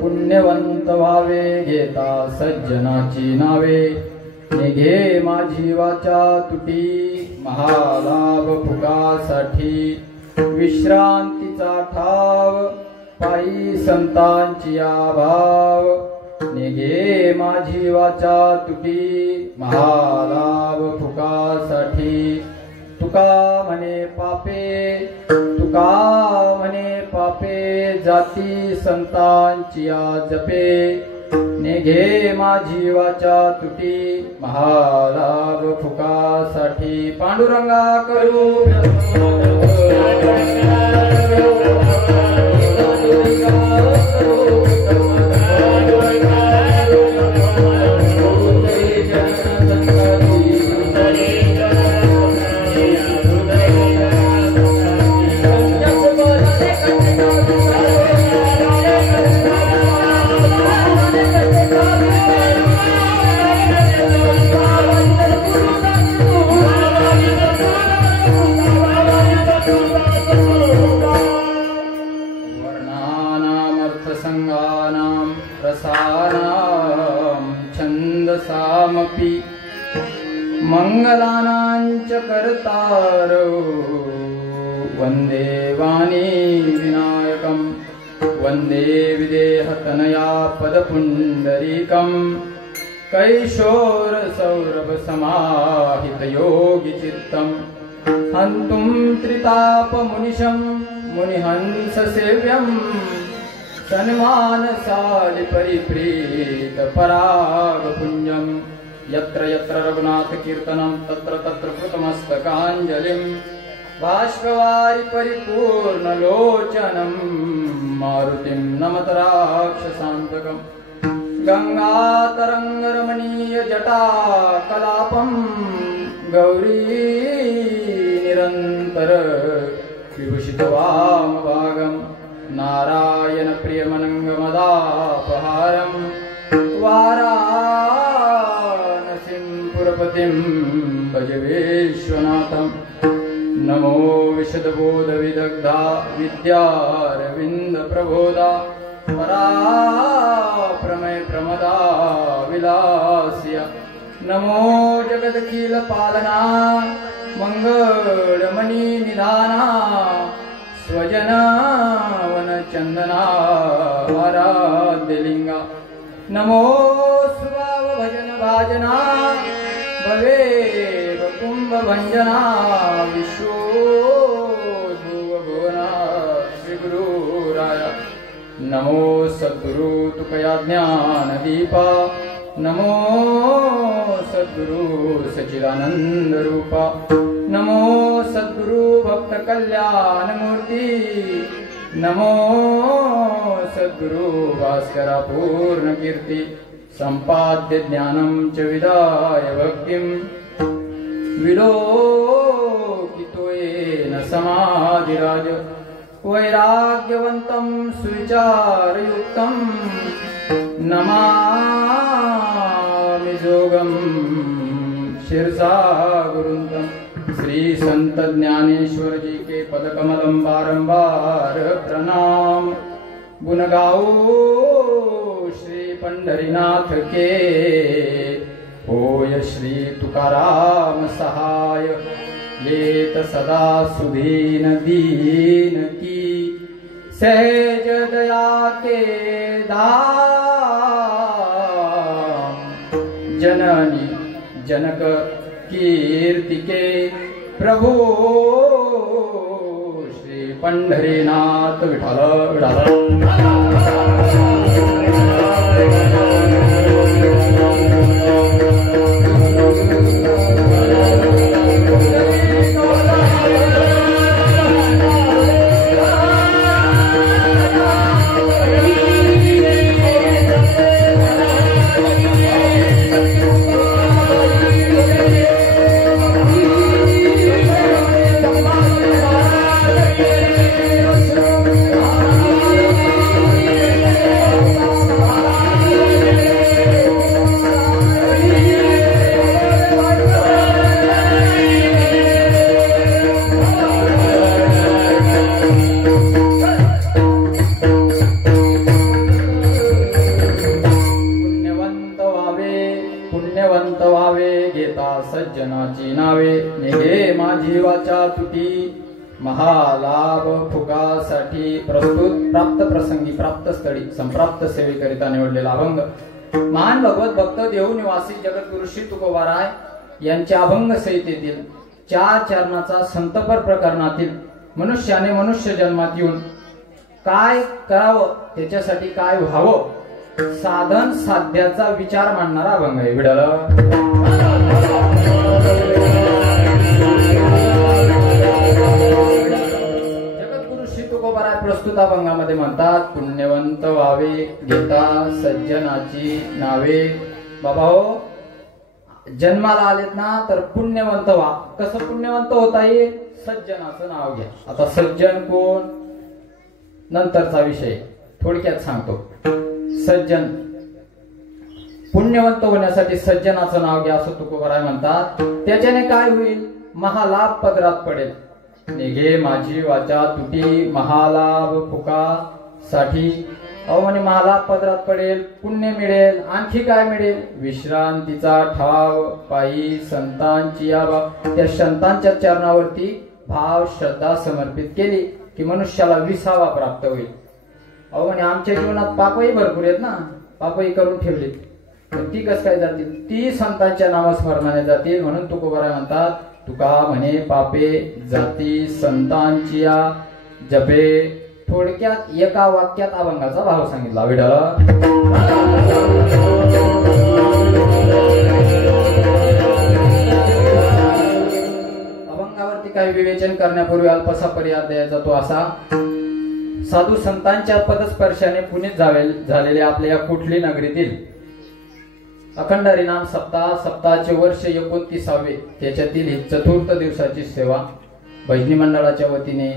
पुण्यवंत व्हावे घेता सज्जनाची नावे निघे माझी वाचा तुटी महालाभ फुकासाठी विश्रांतीचा ठाव पायी संतांची आभाव निघे माझी वाचा तुटी महालाभ फुकासाठी तुका म्हणे पापे जाती संतांची जपे निघे माझी वाचा तुटी महालाभ फुकासाठी पांडुरंगा करू छंदसामपि मंगलानांच कर्तारो वंदे वाणी विनायकं वंदे विदेहतनया पदपुंडरीकं कैशोर सौरभ समाहित योगी चित्तम् हन्तुं त्रितापमुनिशं मुनिहंस सेव्यं सन्मानसालि परिप्रीत परागपुञ्जं यत्र यत्र रघुनाथ कीर्तनं तत्र तत्र कृतमस्तकाञ्जलिं बाष्पवारि परिपूर्णलोचनं मारुतिं नमत राक्षसान्तकम् गंगातरंगरमणीय जटाकलापं गौरी निरंतर विभूषित वामभागं नारायण प्रियमनंगमदापहारं वाराणसीं पुरपतिं भज विश्वनाथं नमो विशदबोध विदग्धा विद्यारविंद प्रबोधा पराप्रमय प्रमदा विलासिया नमो जगदखिल पालना मंगळमणि निधाना स्वजना वन चंदना आराध्यलिंगा नमो स्वभाव भजन भाजना भवे कुंभ भंजना विश्वोद्भुवना श्री गुरुराया नमो सद्गुरु तुकया ज्ञान दीपा नमो सद्गुरु सच्चिदानंद रूपा नमो सद्गुरु भक्त कल्याण मूर्ति नमो सद्गुरु भास्करा पूर्ण कीर्ति संपाद्य ज्ञानं च विदाय भक्तिं विलोकितोयेन समाधिराज वैराग्यवन्तं सुविचारयुक्तं नमामि जोगं शिरसा गुरुन्तं श्री संत ज्ञानेश्वर जी के पद कमलम बारंबार प्रणाम गुण गाओ श्री पंढरीनाथ के होय श्री तुकाराम सहाय लेत सदा सुधीन दीन की सहज दया के दाम जननी जनक कीर्ति के प्रभु श्री पंढरीनाथ विठ्ठल सज्जनाची नावे निघे माझी वाचा तुटी महालाभ फुगासाठी प्रस्तुत प्राप्त प्रसंगी प्राप्त स्थळी संप्राप्त सेवेकरिता निवडलेला अभंग महान भगवत भक्त देव निवासी जगद्गुरु श्री तुकोबाराय यांच्या अभंग संहितेतील 4 चरणाचा संतपर प्रकरणातील मनुष्याने मनुष्य जन्मात येऊन काय करावं त्याच्यासाठी काय व्हावं साधन साध्याचा विचार मांडणारा अभंग आहे विडल जगद्गुरु श्री तुकोबाराय प्रस्तुत अभंगामध्ये म्हणतात पुण्यवंत व्हावे घेता सज्जनाची नावे बाबा हो जन्माला आलेत ना तर पुण्यवंत व्हा कसं पुण्यवंत होता येईल सज्जनाचं नाव घ्या आता सज्जन कोण नंतरचा विषय थोडक्यात सांगतो सज्जन पुण्यवंत होण्यासाठी सज्जनाचं नाव घ्या असं तुकोबाराय म्हणतात त्याच्याने काय होईल महालाभ पदरात पडेल निघे माझी वाचा तुटी महालाभ फुका साठी अहो म्हणे महालाभ पदरात पडेल पुण्य मिळेल आणखी काय मिळेल विश्रांतीचा ठाव पायी संतांची त्या संतांच्या चरणावरती भाव श्रद्धा समर्पित केली की मनुष्याला विसावा प्राप्त होईल अहो म्हणे आमच्या जीवनात पापही भरपूर आहेत ना, पापही करून ठेवले, ती कस काय जातील? ती संतांच्या नामस्मरणाने जातील. म्हणून तुकोबाराय म्हणतात, तुका म्हणे पापे जाती संतांची जपे. थोडक्यात एका वाक्यात अभंगाचा भाव सांगितला. विठ्ठल अभंगावरती काही विवेचन करण्यापूर्वी अल्पसा पर्याय द्यायचा तो असा, साधू संतांच्या पदस्पर्शाने पुनीत झालेले आपल्या या कुठली नगरीतील अखंड हरिनाम सप्ताहाचे वर्ष 29वे, त्याच्यातील ही 4th दिवसाची सेवा भजनी मंडळाच्या वतीने,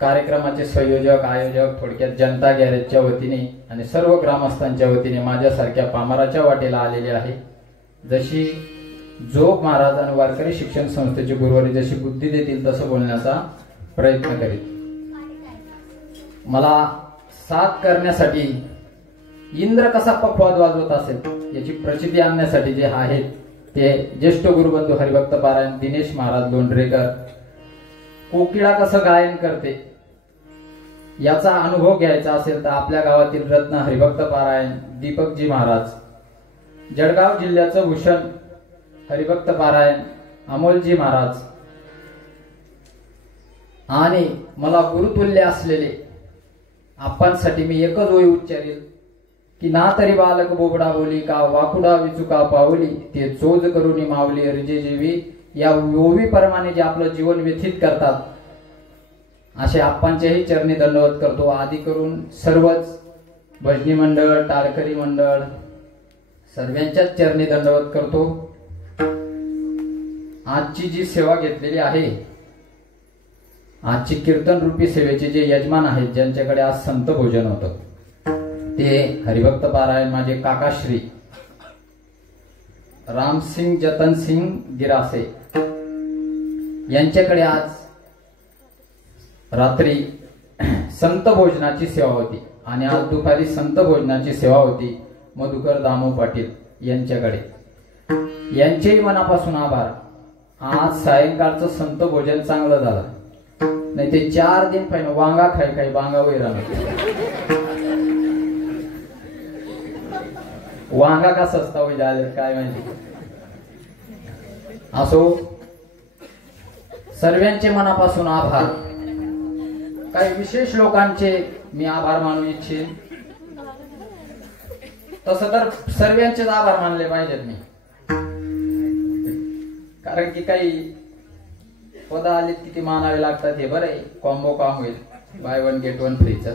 कार्यक्रमाचे संयोजक आयोजक थोडक्यात जनता गॅरेजच्या वतीने आणि सर्व ग्रामस्थांच्या वतीने माझ्यासारख्या पामराच्या वाटेला आलेले आहे. जशी जोग महाराज आणि वारकरी शिक्षण संस्थेचे गुरुवारी जशी बुद्धी देतील तसं बोलण्याचा प्रयत्न करीत. मला साथ करण्यासाठी इंद्र कसा पखवाद वाजवत असेल याची प्रचिती आणण्यासाठी जे आहेत ते ज्येष्ठ गुरुबंधू हरिभक्त पारायण दिनेश महाराज लोंढरेकर, कोकिळा कसं गायन करते याचा अनुभव घ्यायचा असेल तर आपल्या गावातील रत्न हरिभक्त पारायण दीपकजी महाराज, जळगाव जिल्ह्याचं भूषण हरिभक्त पारायण अमोलजी महाराज, आणि मला गुरुतुल्य असलेले आपणसाठी मी एकच ओळी उच्चारेल की ना तरी बालक बोबडा बोली का वाकुडा विचुका पावली, ते चोज करून मावली अर्जे जेवी. या ओवीप्रमाणे जे आपलं जीवन व्यथित करतात असे आप्पांच्याही चरणी दंडवत करतो. आदी करून सर्वच भजनी मंडळ, टाळकरी मंडळ सर्वांच्याच चरणी दंडवत करतो. आजची जी सेवा घेतलेली आहे, आजची कीर्तन रूपी सेवेचे जे यजमान आहेत, ज्यांच्याकडे आज संत भोजन होतं, ते हरिभक्त पारायण माझे काकाश्री रामसिंग जतनसिंग गिरासे यांच्याकडे आज रात्री संत भोजनाची सेवा होती आणि आज दुपारी संत भोजनाची सेवा होती मधुकर दामो पाटील यांच्याकडे. यांचेही मनापासून आभार. आज सायंकाळचं संत भोजन चांगलं झालं, नाही ते 4 दिन पाहिजे वांगा खाई वांगा वैरा वांगा का सस्ता होईल झाले काय माहिती. असो, सर्वांचे मनापासून आभार. काही विशेष लोकांचे मी आभार मानू इच्छिन. तसं तर सर्वांचेच आभार मानले पाहिजेत मी, कारण की काही पद आले किती मानावे लागतात हे बरं आहे. कॉम्बो काम होईल, बाय 1 गेट 1 फ्रीच.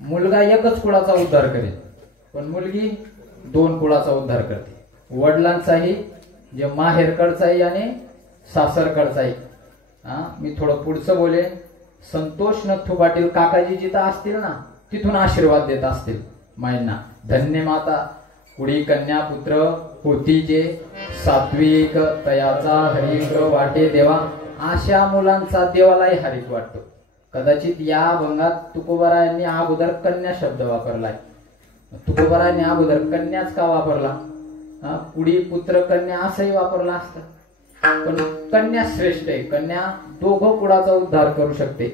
मुलगा एकच कुळाचा उद्धार करेल, पण मुलगी 2 कुळाचा उद्धार करते. वडिलांचाही, जे माहेरकडचाही आणि सासरकडचाही. मी थोडं पुढचं बोले. संतोष नथू पाटील काकाजी जिथं असतील ना, तिथून आशीर्वाद देत असतील माईंना. धन्य माता कुडी कन्या पुत्र होती जे, सात्विक तयाचा हरिक वाटे देवा. अशा मुलांचा देवालाही हरिक वाटतो. कदाचित या अभंगात तुकोबारायांनी अगोदर कन्या शब्द वापरलाय. तुकोबारायांनी अगोदर कन्याच का वापरला? कुडी पुत्र कन्या असंही वापरला असतं, पण कन्या श्रेष्ठ आहे. कन्या दोघं कुळाचा उद्धार करू शकते,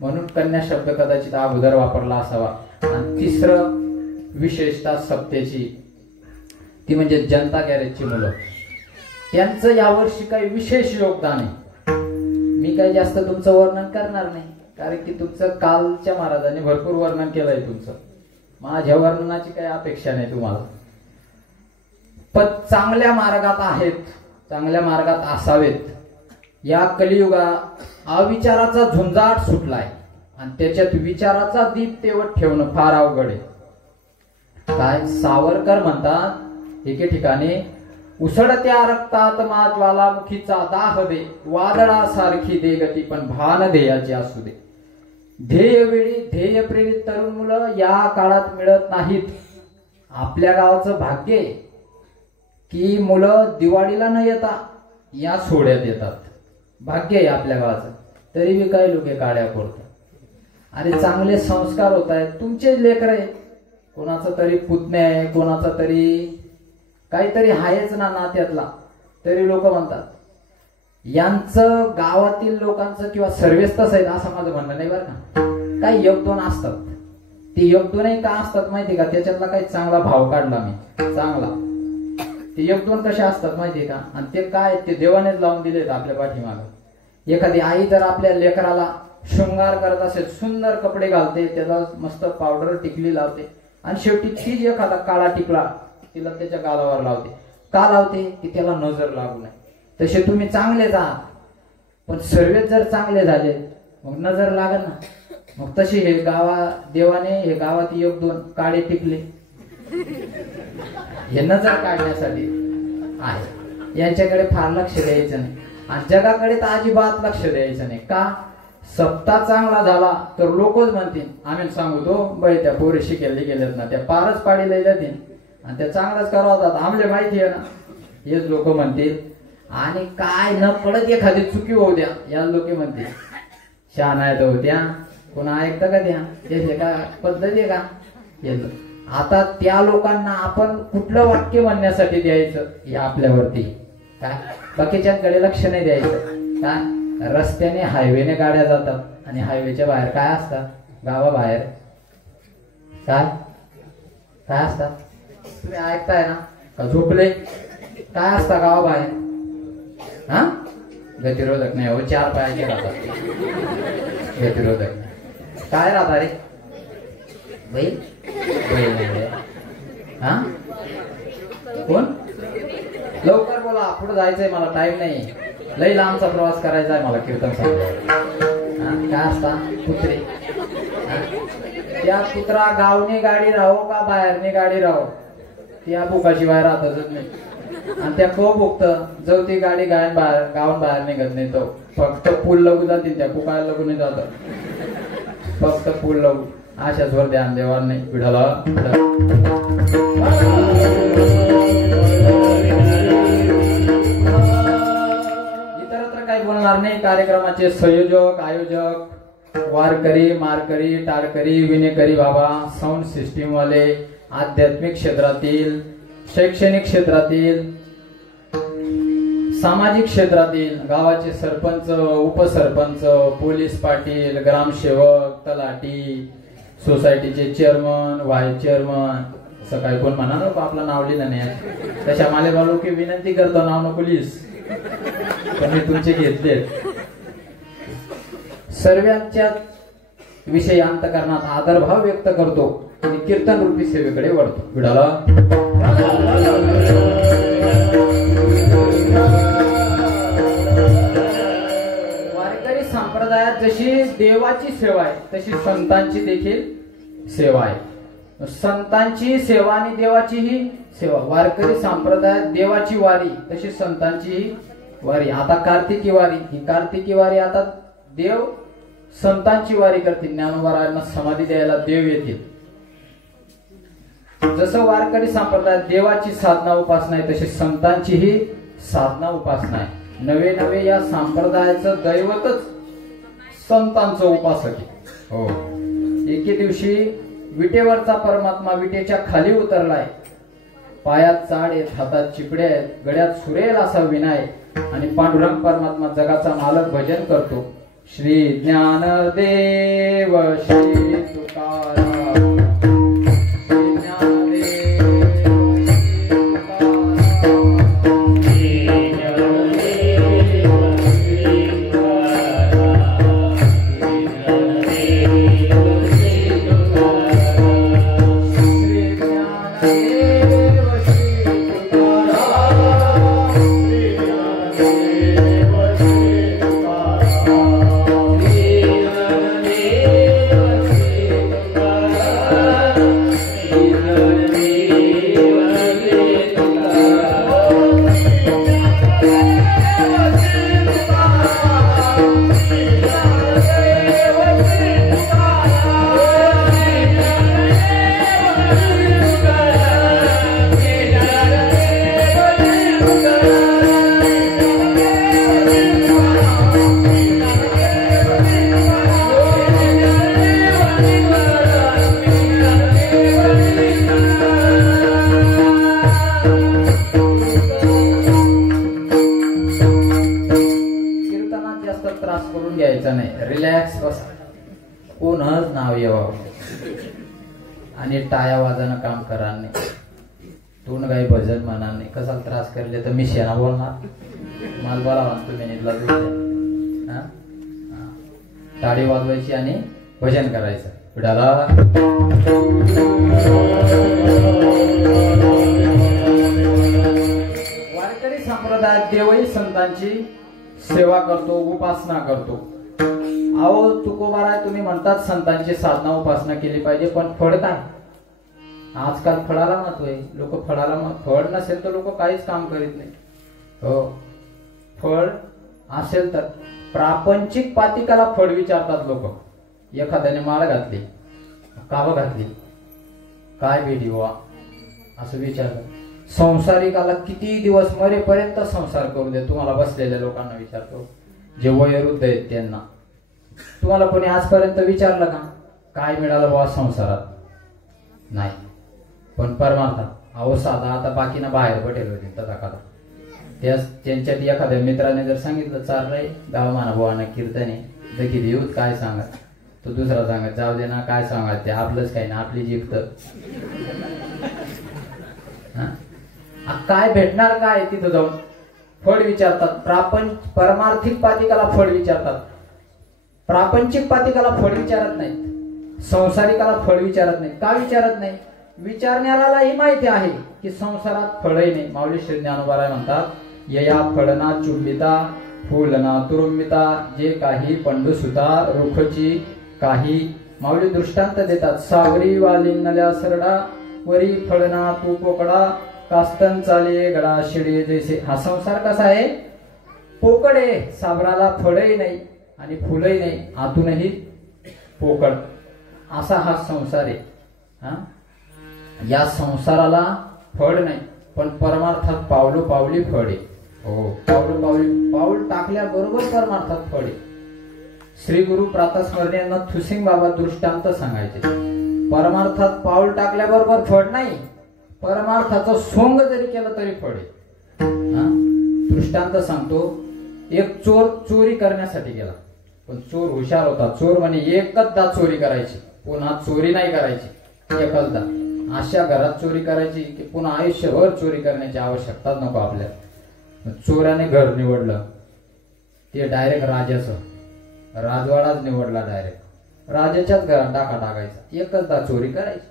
म्हणून कन्या शब्द कदाचित अगोदर वापरला असावा. आणि तिसरं विशेषतः सप्तेची, ती म्हणजे जनता गॅरेजची मुलं. त्यांचं यावर्षी काही विशेष योगदान आहे. मी काही जास्त तुमचं वर्णन करणार नाही, कारण की तुमचं कालच्या महाराजांनी भरपूर वर्णन केलंय तुमचं. माझ्या वर्णनाची काही अपेक्षा नाही तुम्हाला. पण चांगल्या मार्गात आहेत, चांगल्या मार्गात असावेत. या कलियुगा अविचाराचा झुंजाट सुटलाय आणि त्याच्यात विचाराचा दीप तेवत ठेवणं फार अवघड आहे. काय सावरकर म्हणतात एके ठिकाणी, उसळत्या रक्तात मा ज्वालामुखीचा दाह दे, वादळासारखी दे गती पण भान ध्येयाची असू दे. ध्येय वेळी ध्येय प्रेरित तरुण मुलं या काळात मिळत नाहीत. आपल्या गावाचं भाग्य आहे की मुलं दिवाळीला न येता या सोहळ्यात येतात. भाग्य आहे आपल्या गावाचं. तरी मी काही लोक काड्या पडतात. अरे चांगले संस्कार होत आहेत, तुमचेच लेकर आहे. कोणाचा तरी पुतण्या आहे, कोणाचा तरी काहीतरी आहेच ना नात्यातला, तरी लोक म्हणतात यांचं गावातील लोकांचं किंवा सर्वेच आहेत असं माझं म्हणणं नाही बरं का. काही एक दोन असतात, ते एक दोनही का असतात माहिती का, त्याच्यातला काही चांगला भाव काढला मी चांगला. ते एक दोन कसे असतात माहिती का, आणि ते काय ते देवानेच लावून दिलेत आपल्या पाठीमागं. एखादी आई जर आपल्या लेकराला शृंगार करत असेल, सुंदर कपडे घालते, त्याला मस्त पावडर टिकली लावते, आणि शेवटी तीच एखादा काळा टिकला तिला त्याच्या गालावर लावते. का लावते? की त्याला नजर लागू नये. तसे तुम्ही चांगलेच आहात, पण सर्वेच जर चांगले झाले मग नजर लागल ना. मग तसे हे देवाने हे गावात एक दोन काळे टिकले हे नजर काढण्यासाठी आहे. यांच्याकडे फार लक्ष द्यायचं नाही, आणि जगाकडे तर अजिबात लक्ष द्यायचं नाही. का? सप्ताह चांगला झाला तर लोकच म्हणतील, आम्ही सांगू तो बाई त्या पोरी शिकेले गेलेत ना, त्या पारच पाडीला जातील आणि त्या चांगलाच करावतात, आम्हाला माहिती आहे ना, हेच लोक म्हणतील. आणि काय न कळत एखादी चुकी होऊ द्या, या लोक म्हणतील शहाणा आहे तो त्या, कोणा ऐकतं का त्या, त्याचे का पद्धती का येतो. आता त्या लोकांना आपण कुठलं वाक्य म्हणण्यासाठी द्यायचं हे आपल्यावरती काय, बाकीच्यांकडे लक्ष नाही द्यायचं. काय रस्त्याने हायवेने गाड्या जातात आणि हायवेच्या बाहेर काय असतात, गावाबाहेर काय काय असतात तुम्ही ऐकताय ना का झोपले, काय असतात गावाबाहेर? हा गतिरोधक नाही हो, चार पायाचे राहतात गतिरोधक. काय राहता रे बैल? बैल नाही. हा कोण? लवकर बोला, पुढे जायचंय मला, टाइम नाही, लई लांबचा प्रवास करायचा आहे मला, कीर्तन सांग. काय असता कुत्रे? त्या कुत्रा गावने गाडी राहो का बाहेरने गाडी राहो, त्या बुकाशिवाय राहतच नाही. आणि त्या को बुकत जो ती गाडी गावून बाहेर निघत नाही, तो फक्त पूल लगू जातील, त्या पुकायला लगू नाही जात, फक्त पूल लगू. अशाच वर ध्यान देवार नाही पिढाला. इतरत्र काही बोलणार नाही. कार्यक्रमाचे संयोजक आयोजक वारकरी मारकरी टाळकरी विनेकरी बाबा, साऊंड सिस्टीम वाले, आध्यात्मिक क्षेत्रातील, शैक्षणिक क्षेत्रातील, सामाजिक क्षेत्रातील, गावाचे सरपंच उपसरपंच, पोलीस पाटील, ग्रामसेवक, तलाठी, सोसायटीचे चेअरमन व्हाईस चेअरमन, सकाळी कोण म्हणा नको आपलं नाव लिहिलं नाही, तशा माले बालू की विनंती करतो नाव नको लिहिस, पण मी तुमचे घेतले. सर्वांच्या विषयी अंतकरणात आदरभाव व्यक्त करतो आणि कीर्तन रूपी सेवेकडे वळतो. विडाला वारकरी संप्रदायात जशी देवाची सेवा आहे तशी संतांची देखील सेवा आहे. संतांची सेवा आणि देवाची ही सेवा. वारकरी संप्रदायात देवाची वारी तशी संतांची ही वारी. आता कार्तिकी वारी, ही कार्तिकी वारी आता देव संतांची वारी करतील. ज्ञानोबारायांना समाधी द्यायला देव येतील. जसं वारकरी संप्रदायात देवाची साधना उपासना आहे तशी संतांची ही साधना उपासना आहे. नवे नवे या संप्रदायाचं दैवतच संतांचं उपासक आहे. हो, एके दिवशी विटेवरचा परमात्मा विटेच्या खाली उतरलाय. पायात चाड आहेत, हातात चिपड्या आहेत, गळ्यात सुरेल असा विनाय, आणि पांडुरंग परमात्मा जगाचा मालक भजन करतो. श्री ज्ञानदेव श्री तुकाराम, करून घ्यायचा नाही, रिलॅक्स बसा, कोणच नाव येवावं आणि टाया वाजानं काम करा नाही, तोंड काही भजन म्हणा नाही, कसा त्रास करले तर मी शेणा बोलणार, मला बोला म्हणतो मी निघला टाळी वाजवायची आणि भजन करायचं. विडाला वारकरी संप्रदायात देवही संतांची सेवा करतो, उपासना करतो. अहो तुकोबारा तुम्ही म्हणतात संतांची साधना उपासना केली पाहिजे, पण फळ काय? आजकाल फळाला महत्व आहे. लोक फळाला फळ नसेल तर लोक काहीच काम करीत नाही. हो, फळ असेल तर प्रापंचिक पातिकाला फळ विचारतात लोक. एखाद्याने माळ घातली, काव घातली, काय भेटी वा असं विचारतात. संसारिकाला किती दिवस मरेपर्यंत संसार करू दे, तुम्हाला बसलेल्या लोकांना विचारतो, जे वयोवृद्ध आहेत त्यांना. तुम्हाला कोणी आजपर्यंत विचारलं का काय मिळालं बा संसारात? नाही. पण परमार्थात अहो साधा आता बाकीना बाहेर पटेल होते तथा कथा त्यांच्यात एखाद्या मित्राने जर सांगितलं चाललंय गाव माना बुवाना कीर्तने जगी देऊत काय सांगत, तो दुसरा सांगत जाऊ दे ना काय सांगत, ते आपलंच काही ना आपली जीभ तर काय भेटणार काय तिथं जाऊन? फळ विचारतात. परमार्थिक पातिकाला फळ विचारतात, प्रापंचिक पातिकाला फळ विचारत नाहीत, संसारिकाला फळ विचारत नाहीत. का विचारत नाही? विचारणाऱ्यालाही माहिती आहे की संसारात फळही नाही. माऊली श्री ज्ञानोबा म्हणतात, यया फळना चुंबिता फुलना तुरुंबिता, जे काही पंडुसुता रुखची काही. माऊली दृष्टांत देतात, सावरी वालिंगल्या सरडा वरी फळना तू पोकडा, कास्तन चाले गडा शिडे जैसे. हा संसार कसा आहे? पोकड आहे. सावराला फळही नाही आणि फुलही नाही, आतूनही पोकड. असा हा संसार आहे. हा, या संसाराला फळ नाही, पण परमार्थात पावलो पावली फळ आहे. हो, पावलो पावली पाऊल टाकल्याबरोबर परमार्थात फळ आहे. श्री गुरु प्रातस्मरणीयांना थुसिंग बाबा दृष्टांत सांगायचे, परमार्थात पाऊल टाकल्याबरोबर फळ नाही, परमार्थाचं सोंग जरी केलं तरी फळ आहे. दृष्टांत सांगतो, एक चोर चोरी करण्यासाठी गेला, पण चोर हुशार होता. चोर म्हणे एकचदा चोरी करायची, पुन्हा चोरी नाही करायची, एकचदा. अशा घरात चोरी करायची की पुन्हा आयुष्यभर चोरी करण्याची आवश्यकताच नको आपल्याला. चोराने घर निवडलं, ते डायरेक्ट राजाचं, राजवाडाच निवडला डायरेक्ट. राजाच्याच घरात डाका टाकायचा, एकचदा चोरी करायची.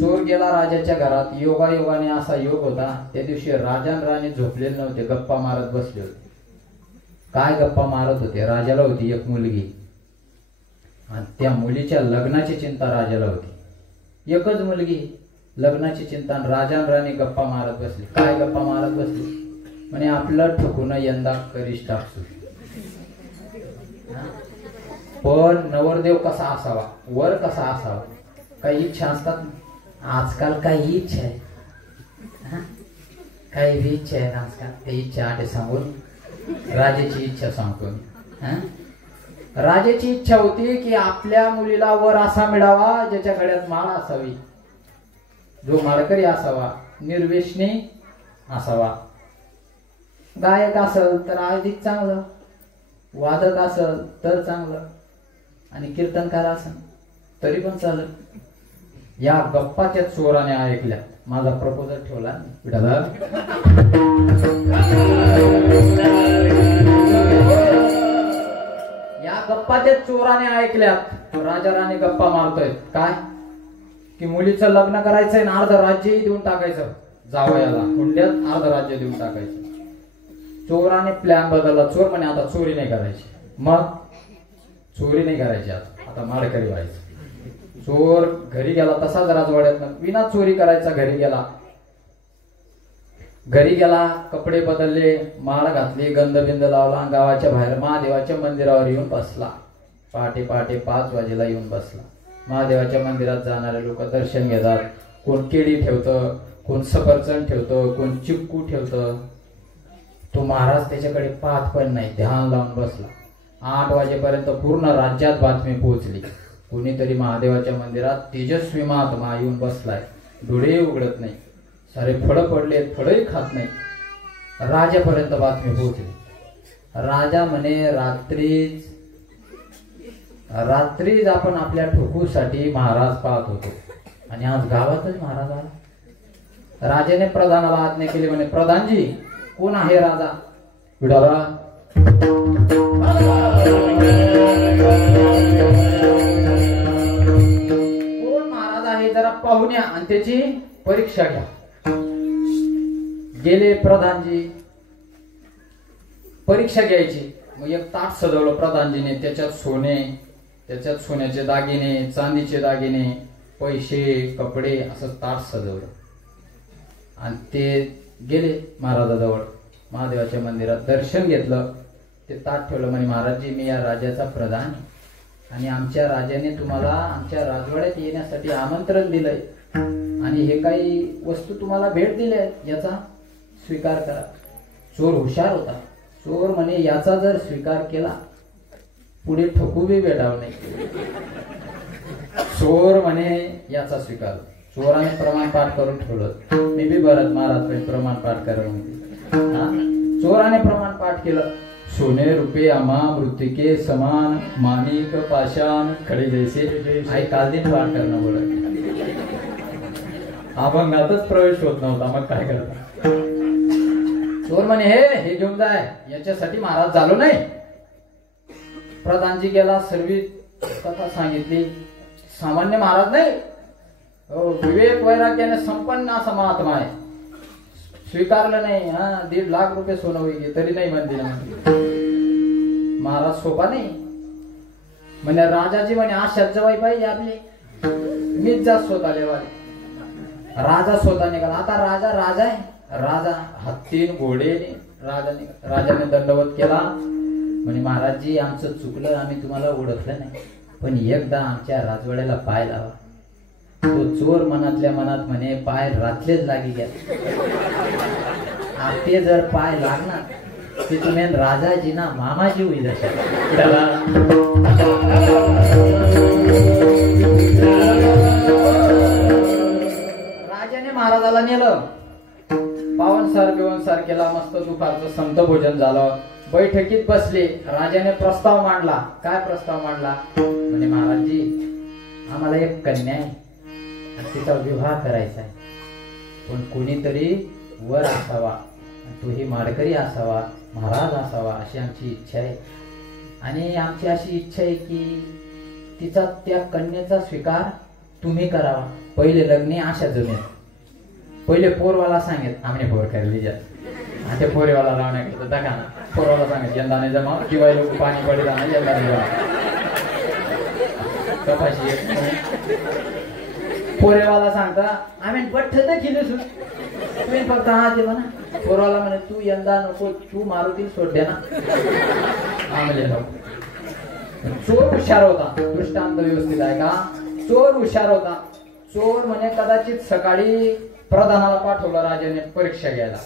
चोर गेला राजाच्या घरात. योगायोगाने असा योग होता, त्या दिवशी राजा आणि राणी झोपलेले नव्हते, गप्पा मारत बसले होते. काय गप्पा मारत होते? राजाला होती एक मुलगी आणि त्या मुलीच्या लग्नाची चिंता राजाला होती. एकच मुलगी, लग्नाची चिंता. राजा आणि राणी गप्पा मारत बसले. काय गप्पा मारत बसले? म्हणे आपलं ठोकून यंदा करीश टाकसू. पण नवरदेव कसा असावा, वर कसा असावा, काही इच्छा असतात. आजकाल काही इच्छा आहे, काही इच्छा आहे आजकाल. ते इच्छा आटे सांगून राजाची इच्छा सांगतो. राजाची इच्छा होती की आपल्या मुलीला वर असा मिळावा ज्याच्या गळ्यात माळा असावी, जो माळकरी असावा, निर्वेशनी असावा. गायक असेल तर अधिक चांगलं, वादक असेल तर चांगलं, आणि कीर्तनकार असेल तरी पण चालेल. या गप्पा त्या चोराने ऐकल्या. माझा प्रपोजल ठेवला विठाला. या गप्पा त्या चोराने ऐकल्यात. राजा राणी गप्पा मारतोय काय की मुलीचं लग्न करायचंय ना अर्ध राज्यही देऊन टाकायचं, जावयाला हुंड्यात अर्ध राज्य देऊन टाकायचं. चोराने प्लॅन बदलला. चोर म्हणे आता चोरी नाही करायची. मग चोरी नाही करायची, आता माळकरी व्हायचं. चोर घरी गेला तसाच राजवाड्यात, विना चोरी करायचा घरी गेला. घरी गेला, कपडे बदलले, माळ घातली, गंधबिंद लावला, गावाच्या बाहेर महादेवाच्या मंदिरावर येऊन बसला. पहाटे पहाटे 5 वाजेला येऊन बसला. महादेवाच्या मंदिरात जाणारे लोक दर्शन घेतात. कोण केळी ठेवतं, कोण सफरचंद ठेवतं, कोण चिक्कू ठेवतं. तो महाराज त्याच्याकडे पाहत पण नाही, ध्यान लावून बसला. 8 वाजेपर्यंत पूर्ण राज्यात बातमी पोहोचली, कोणीतरी महादेवाच्या मंदिरात तेजस्वी महात्मा येऊन बसलाय. डोळे उघडत नाही, सारे फळं पडले, फळही खात नाही. राजापर्यंत बातमी पोहोचली. राजा म्हणे रात्रीच आपण आपल्या ठोकूसाठी महाराज पाहत होतो आणि आज गावातच महाराज आला। राजाने प्रधानाला आज्ञा केली म्हणे, प्रधानजी कोण आहे राजा? विडाला कोण महाराज आहे जरा पाहून या आणि त्याची परीक्षा घ्या। गेले प्रधानजी, परीक्षा घ्यायची। मग एक ताट सजवलं प्रधानजीने, त्याच्यात सोने, त्याच्यात सोन्याचे दागिने, चांदीचे दागिने, पैसे, कपडे असं ताट सजवलं आणि ते गेले महाराजाजवळ। महादेवाच्या मंदिरात दर्शन घेतलं, ते ताट ठेवलं म्हणे, महाराजजी मी या राजाचा प्रधान आहे आणि आमच्या राजाने तुम्हाला आमच्या राजवाड्यात येण्यासाठी आमंत्रण दिलंय आणि हे काही वस्तू तुम्हाला भेट दिल्या याचा स्वीकार करा। चोर हुशार होता। चोर म्हणे याचा जर स्वीकार केला पुढे ठोकू बी भेटावं नाही। चोर म्हणे याचा स्वीकार। चोराने प्रमाण पाठ करून ठेवलं। मी बी भरत महाराज प्रमाण पाठ करून चोराने प्रमाण पाठ केलं। सोने रुपये आम्हा मृतिके समान, माणिक पाषाण खडे जैसे। आई काल दिन पाठ करणं बोलत, अभंगातच प्रवेश होत नव्हता, मग काय करता? चोर म्हणे हे घेऊन जाय, याच्यासाठी महाराज झालो नाही। प्रधानजी गेला, सर्व कथा सांगितली। सामान्य महाराज नाही, विवेक वैराग्याने संपन्न असा महात्मा आहे। स्वीकारलं नाही। 1.5 लाख रुपये सोनं होईल तरी नाही म्हणते ना। महाराज सोपा नाही म्हणे। राजाजी म्हणे आशात जवाई पाहिजे आपली, मीच जा स्वतः लेवाले। राजा स्वतः निघाला। आता राजा आहे। राजा हत्तीन घोडेने राजाने दंडवत केला म्हणे, महाराजजी आमचं चुकलं, आम्ही तुम्हाला ओळखलं नाही, पण एकदा आमच्या राजवाड्याला पाय लावा। तो चोर मनातल्या मनात म्हणे, पाय रातलेच लागी घ्या। ते जर पाय लागणार ते तुम्ही राजाजी ना मामाजी होईल अशा। राजाने महाराजाला नेलं, पावनसार केला, मस्त दुपारचं संत भोजन झालं। बैठकीत बसले, राजाने प्रस्ताव मांडला। काय प्रस्ताव मांडला म्हणे, महाराजजी आम्हाला एक कन्या आहे, तिचा विवाह करायचा आहे, पण कोणीतरी वर असावा, तोही माडकरी असावा, महाराज असावा अशी आमची इच्छा आहे। आणि आमची अशी इच्छा आहे की तिचा त्या कन्येचा स्वीकार तुम्ही करावा। पहिले लग्न आशा जमेल, पहिले पोरवाला सांगेल आम्ही पोर करली जा, ते पोरेवाला लावण्याकरता दाखा ना। पोरवाला सांगेल यंदा नाही जमा, किंवा लोक पाणी पडे जाणार, यंदा नाही जमा कपाशी। पोरेवाला सांगता आम्ही पठ्ठ तर केली सुट, तुम्ही फक्त ते म्हणा। पोरवाला म्हणे तू यंदा नको, तू मारुती सोडते ना आम्हाला नको। चोर हुशार होता, दृष्टांत व्यवस्थित आहे का? चोर हुशार होता। चोर म्हणे कदाचित सकाळी प्रधानाला पाठवलं राजाने परीक्षा घ्यायला,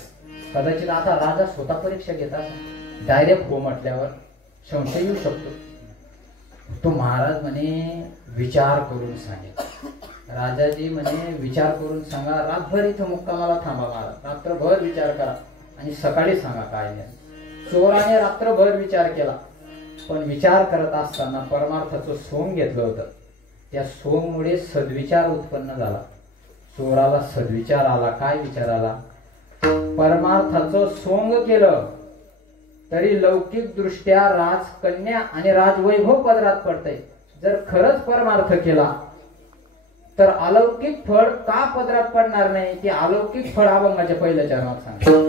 कदाचित आता राजा स्वतः परीक्षा घेतात। डायरेक्ट हो म्हटल्यावर संशय येऊ शकतो। तो महाराज म्हणे विचार करून सांगेल। राजाजी म्हणे विचार करून सांगा, रातभर इथं मुक्कामाला थांबा महाराज, रात्रभर विचार करा आणि सकाळी सांगा काय नाही। चोराने रात्रभर विचार केला, पण विचार करत असताना परमार्थाचं सोंग घेतलं होतं। त्या सोंगमुळे सद्विचार उत्पन्न झाला। चोराला सद्विचार आला। काय विचार आला? परमार्थाचं सोंग केलं तरी लौकिक दृष्ट्या राजकन्या आणि राजवैभव पदरात पडतंय। जर खरंच परमार्थ केला तर अलौकिक फळ का पदरात पडणार नाही? ते अलौकिक फळ अभंगाच्या पहिल्या चरणात सांगतो।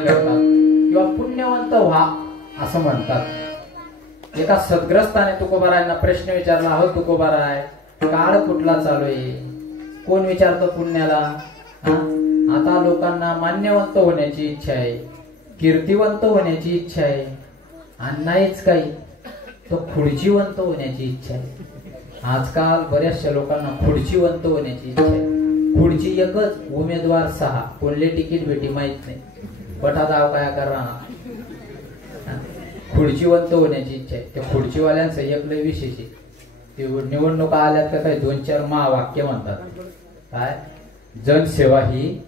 करतात किंवा पुण्यवंत व्हा असं म्हणतात। एका सद्ग्रस्ताने तुकोबारायांना प्रश्न विचारला, हो तुकोबाराय, काळ कुठला चालू आहे? कोण विचारतो पुण्याला? आता लोकांना मान्यवंत होण्याची इच्छा आहे, कीर्तिवंत होण्याची इच्छा आहे, आणि नाहीच काही तो खुर्चीवंत होण्याची इच्छा आहे। आजकाल बऱ्याचशा लोकांना खुर्चीवंत होण्याची इच्छा आहे। खुर्ची एकच, उमेदवार 6, कोणले तिकीट भेटी माहित नाही, बटा दाव काय करा। खुर्चीवंत होण्याची इच्छा आहे। त्या खुर्चीवाल्यांचं एक लय विशेष आहे, ते निवडणुका आल्यात का काही 2-4 महावाक्य म्हणतात, काय जनसेवा ही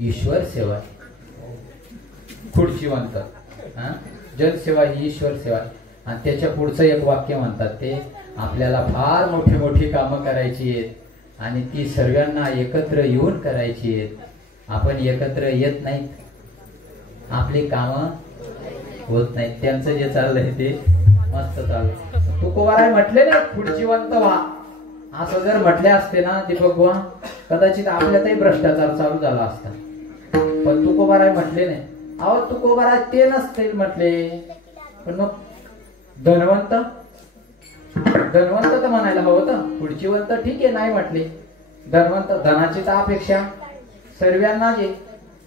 ईश्वर सेवा। खुर्चीवंत, जनसेवा ही ईश्वर सेवा। आणि त्याच्या पुढचं एक वाक्य म्हणतात, ते आपल्याला फार मोठी मोठी कामं करायची आहेत आणि ती सर्वांना एकत्र येऊन करायची आहेत। आपण एकत्र येत नाहीत, आपली कामं होत नाहीत। त्यांचं जे चाललंय ते मस्त चाललं। तुकोबाराय म्हटले ना खुर्चीवंत व्हा, असं जर म्हटले असते ना दीपक बुवा, कदाचित आपल्यातही भ्रष्टाचार चालू झाला असता। पण तुकोबाराय म्हटले नाही। अहो तुकोबाराय ते नसते म्हटले, पण मग धनवंत तर म्हणायला हवं होतं। खुर्चीवंत ठीक आहे नाही म्हटले, धनवंत, धनाची तर अपेक्षा सर्वांना जे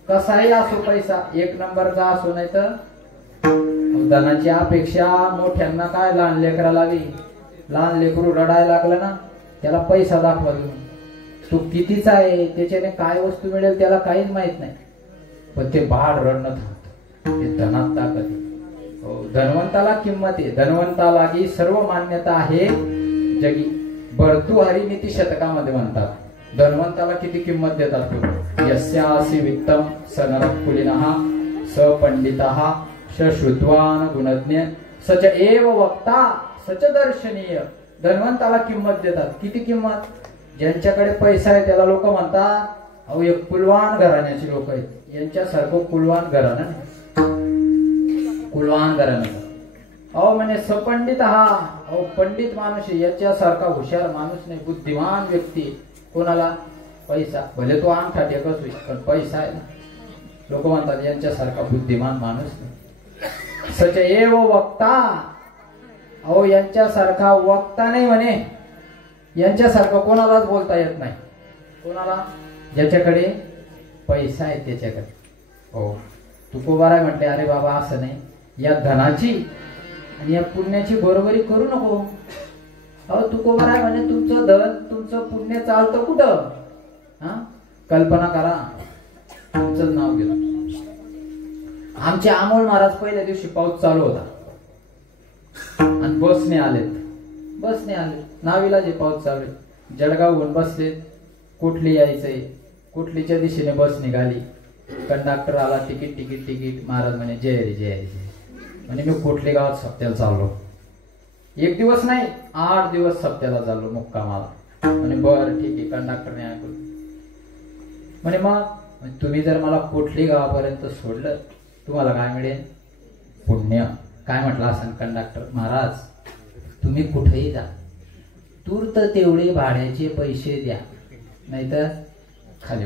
कसाही असो, पैसा 1 नंबरचा असो, नाही तर धनाची अपेक्षा मोठ्यांना काय, लहान लेकराला बी, लहान लेकरू रडायला लागलं ना त्याला पैसा दाखवा तुम्ही, तो कितीचा आहे, त्याच्याने काय वस्तू मिळेल त्याला काहीच माहित नाही, पण ते बाळ रडणं थांबतं, ते धनात ताकद आहे। धनवंताला किंमत आहे, धनवंताला की सर्व मान्यता आहे जगी। भर्तृहरी नीती शतकामध्ये म्हणतात धनवंताला किती किंमत देतात तुम्ही। यस्यासी वित्तम स नरकुलिनः स पंडितः स श्रुत्वान गुणज्ञ सच एव वक्ता सच दर्शनीय। धनवंताला किंमत देतात, किती किंमत? ज्यांच्याकडे पैसा आहे त्याला लोक म्हणतात अहो एक कुलवान घराण्याची लोक आहेत, यांच्यासारखं कुलवान घराणं नाही, कुलवान घराणं। अहो म्हणे सपंडित, अहो पंडित माणूस आहे, याच्यासारखा हुशार माणूस नाही, बुद्धिमान व्यक्ती। कोणाला? पैसा, भले तो अंगठा टेकच होईल पण पैसा आहे ना, लोक म्हणतात यांच्यासारखा बुद्धिमान माणूस नाही। सच एव वक्ता, अहो यांच्यासारखा वक्ता नाही म्हणे, यांच्यासारखं कोणालाच बोलता येत नाही। कोणाला? ज्याच्याकडे पैसा आहे त्याच्याकडे। हो, तुकोबाराय म्हटले अरे बाबा असं नाही, या धनाची आणि या पुण्याची बरोबरी करू नको। अहो तुकोबाराय म्हणे तुमचं धन तुमचं पुण्य चालतं कुठं? कल्पना करा, तुमचं नाव घेतो। आमचे अमोल महाराज पहिल्या दिवशी पाऊस चालू होता आणि बसने आलेत, नावीला जे पाऊस चालू आहे, जळगावहून बसलेत, कुठली यायचंय, कुठलीच्या दिशेने बस निघाली, कंडक्टर आला, तिकीट। महाराज म्हणे जय रे जय रे जय, म्हणे मी कुठले गावात सप्त्याला चाललो, 1 दिवस नाही 8 दिवस सप्त्याला चाललो मुक्कामाला। म्हणे बरं ठीक आहे, कंडक्टरने ऐकून म्हणे मग तुम्ही जर मला कुठली गावापर्यंत सोडलं तुम्हाला काय मिळेल? पुण्य। काय म्हटलं असं कंडक्टर? महाराज तुम्ही कुठेही जा, तूर्त तेवढे भाड्याचे पैसे द्या, नाहीतर खाली।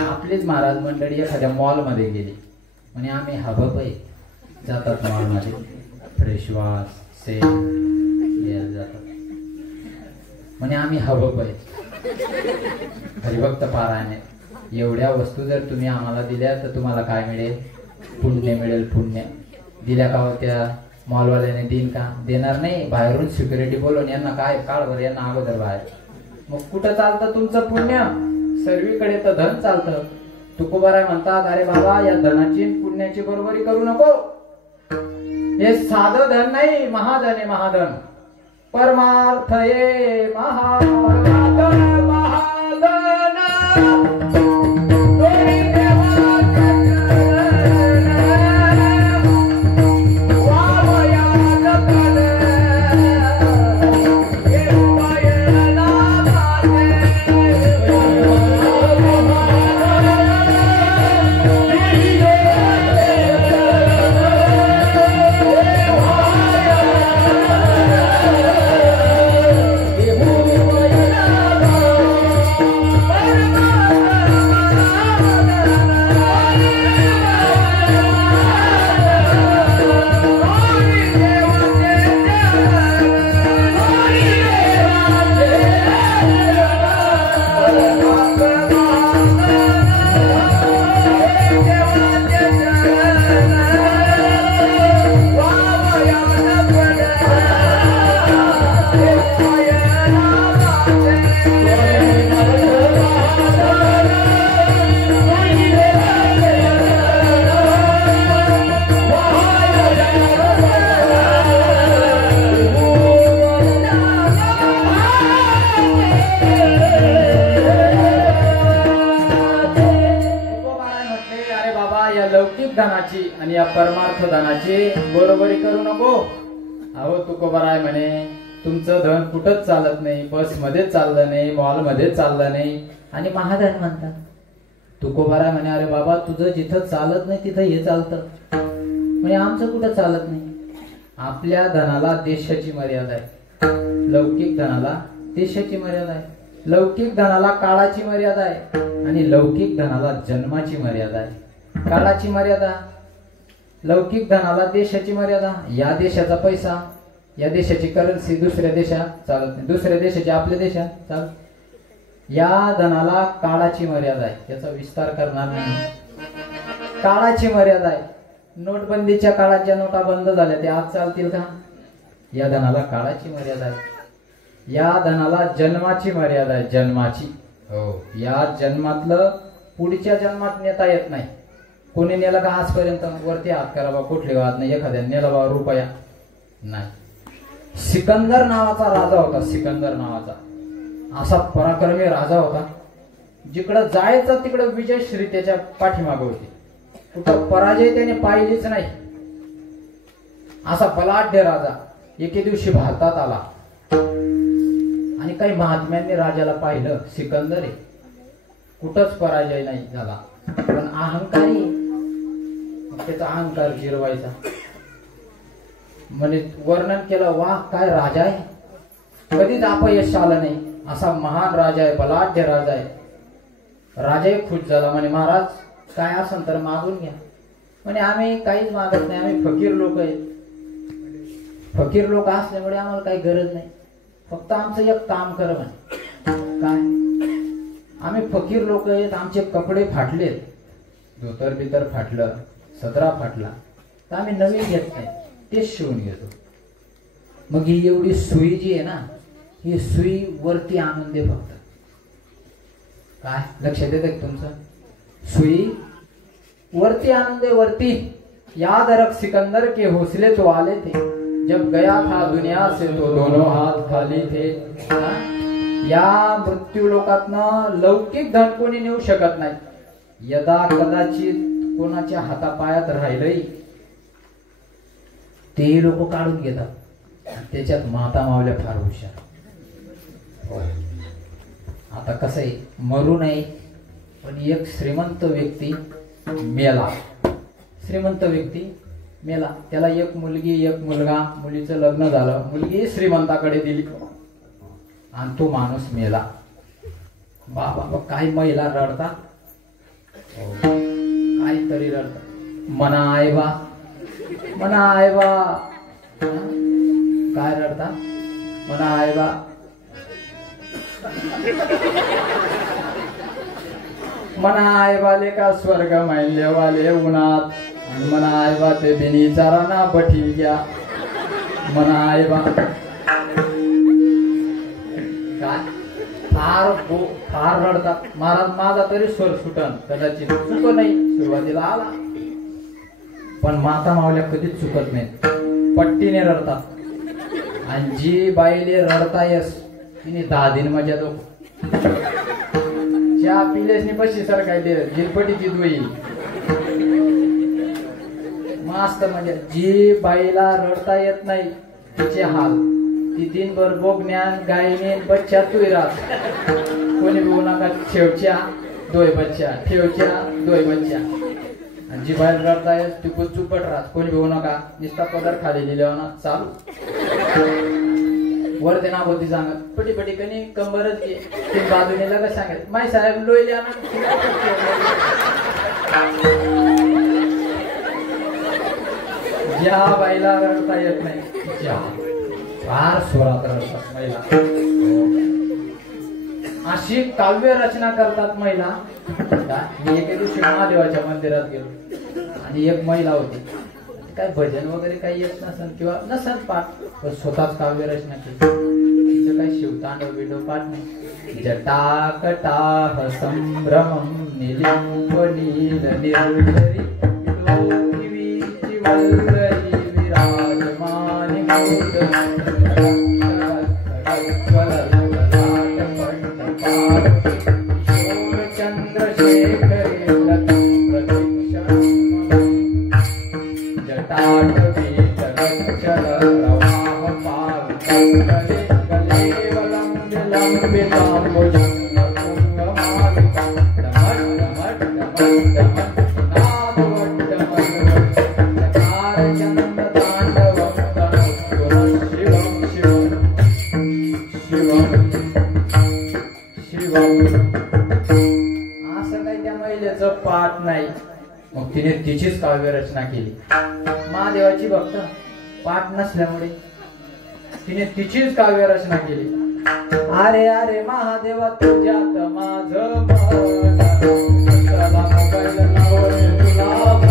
आपलीच महाराज मंडळी एखाद्या मॉल मध्ये गेली, म्हणे आम्ही हबपै जातात मॉल मध्ये, फ्रेश वॉश सेल जातात, म्हणे आम्ही हबपै हरिभक्त पारायणे, एवढ्या वस्तू जर तुम्ही आम्हाला दिल्या तर तुम्हाला काय मिळेल? पुण्य मिळेल, पुण्य। दिल्या का त्या मॉलवाल्याने देईन का? देणार नाही, बाहेरून सिक्युरिटी बोलवून यांना काय काळभर यांना अगोदर बाहेर। मग कुठं चालतं तुमचं पुण्य? सर्वीकडे तर धन चालतं। तुकोबाराय म्हणतात अरे बाबा या धनाची पुण्याची बरोबरी करू नको, हे साधं धन नाही, महाधन आहे, महाधन। परमार्थ ये महाधन, महाधन अरे बाबा या लौकिक धनाची आणि या परमार्थ धनाची बरोबरी करू नको. अहो तुकोबाराय म्हणे तुमचं धन कुठंच चालत नाही, बस मध्ये चाललं नाही, मॉल मध्ये चाललं नाही आणि महाधन म्हणतात. तुकोबाराय म्हणे अरे बाबा तुझं जिथं चालत नाही तिथं हे चालतं, म्हणजे आमचं कुठं चालत नाही. आपल्या धनाला देशाची मर्यादा आहे, लौकिक धनाला देशाची मर्यादा आहे, लौकिक धनाला काळाची मर्यादा आहे आणि लौकिक धनाला जन्माची मर्यादा आहे. काळाची मर्यादा, लौकिक धनाला देशाची मर्यादा. या देशाचा पैसा, या देशाची करन्सी दुसऱ्या देशात चालत नाही, दुसऱ्या देशाची आपल्या देशात चालत. या धनाला काळाची मर्यादा आहे, याचा विस्तार करणार नाही. काळाची मर्यादा आहे. नोटबंदीच्या काळात ज्या नोटा बंद झाल्या त्या आज चालतील का? या धनाला काळाची मर्यादा आहे. या धनाला जन्माची मर्यादा आहे, जन्माची. हो, या जन्मातलं पुढच्या जन्मात नेता येत नाही. कोणी नेलं का आजपर्यंत? वरती हात करा बा, कुठले वाद नाही. एखाद्या नेला बा रुपया नाही. सिकंदर नावाचा राजा होता, सिकंदर नावाचा असा पराक्रमी राजा होता. जिकडं जायचं तिकडं विजयश्री त्याच्या पाठीमागे होती, कुठं पराजय त्याने पाहिलीच नाही. असा बलाढ्य राजा एके दिवशी भारतात आला आणि काही महात्म्यांनी राजाला पाहिलं, सिकंदर आहे, कुठंच पराजय नाही झाला, पण अहंकारी. त्याचा अहंकार जिरवायचा. म्हणजे वर्णन केलं, वाह काय राजा आहे, कधीच अपयश आलं नाही, असा महान राजा आहे, बलाढ्य राजा आहे. राजाही खुश झाला. म्हणे महाराज काय असेल तर मागून घ्या. म्हणे आम्ही काहीच मागत नाही, आम्ही फकीर लोक आहेत. फकीर लोक असल्यामुळे आम्हाला काही गरज नाही, फक्त आमचं एक काम कर म्हणे. काय? आम्ही फकीर लोक आहेत, आमचे कपडे फाटलेत, धोतर बितर फाटलं, सदरा फाटला, तर आम्ही नवीन घेत नाही, तेच शिवून घेतो. मग ही एवढी सुई जी आहे ना, ही सुई वरती आणून दे फक्त. काय लक्षात येतं तुमचं? सुई वरती आणून दे, वरती. याद रख सिकंदर के हौसले तो आले थे, जब गया था दुनिया से तो दोनों हाथ खाली थे. या मृत्यू लोकातनं लौकिक धन कोणी नेऊ शकत नाही. यदा कदाचित कोणाच्या हातापायात राहिलंही ते लोक काढून घेतात. त्याच्यात माता मावल्या फार हुशार. आता कसं आहे, मरू नये, पण एक श्रीमंत व्यक्ती मेला, श्रीमंत व्यक्ती मेला. त्याला एक मुलगी एक मुलगा, मुलीचं लग्न झालं, मुलगी श्रीमंताकडे दिली आणि तो माणूस मेला. बाबा काय महिला रडतात, काहीतरी रडतात. मना आयबा, मना आयबा. काय रडतात? मना आयबा. मना आयवाले का स्वर्ग मायले वाले उन्हात, मना आयबा ते बिनी चाराना बठी गया. मना आयबा काय फार रडतात. महाराज माझा तरी स्वर सुटन, कदाचित चुक नाही, सुरुवातीला आला, पण माता मावल्या कधीच चुकत नाहीत, पट्टीने रडतात. आणि जी बाईले रडता येस तिने 10 दिन मजा दो. चहा पिलेसनी पशी सरकायले झिरपटीची दुई मस्त. म्हणजे जी बाईला रडता येत नाही तिचे हाल, ती दिनभर बोगण्यान गायने बच्चा तुई राहत. कोणी बघू नका, ठेवच्या 2 बच्चा, ठेवच्या 2 बच्चा. आणि जी बाई रडता येत ती चुपट राहत, कोणी बघू नका, नुसता पदर खाली लिहिल्यावर चालू. वर ते नाव होती सांगत, पटी पटी कणी कंबरच घे, ते बाजूने लगा सांगत, माय साहेब लोयले आणा. ज्या बाईला रडता येत नाही ज्या फार स्वरात रडतात महिला. अशी काव्य रचना करतात महिला. मी एके दिवशी महादेवाच्या मंदिरात गेलो आणि एक महिला होती, काय भजन वगैरे काही येत नसन किंवा नसन पाठ, पण स्वतःच काव्य रचना केली. तिचं काही शिवतांडव बिंडव पाठ नाही. जटाकटाह संभ्रमं निलिंब नील निर्झरी वल्लरी विराजमानि चंद्रशेखरे पाठ नाही, मग तिने तिचीच काव्य रचना केली. महादेवाची भक्त, पाठ नसल्यामुळे तिने तिचीच काव्य रचना केली. अरे अरे महादेवा तुझ्यात माझं मन, चला मोबाईल लावून तुला फोन.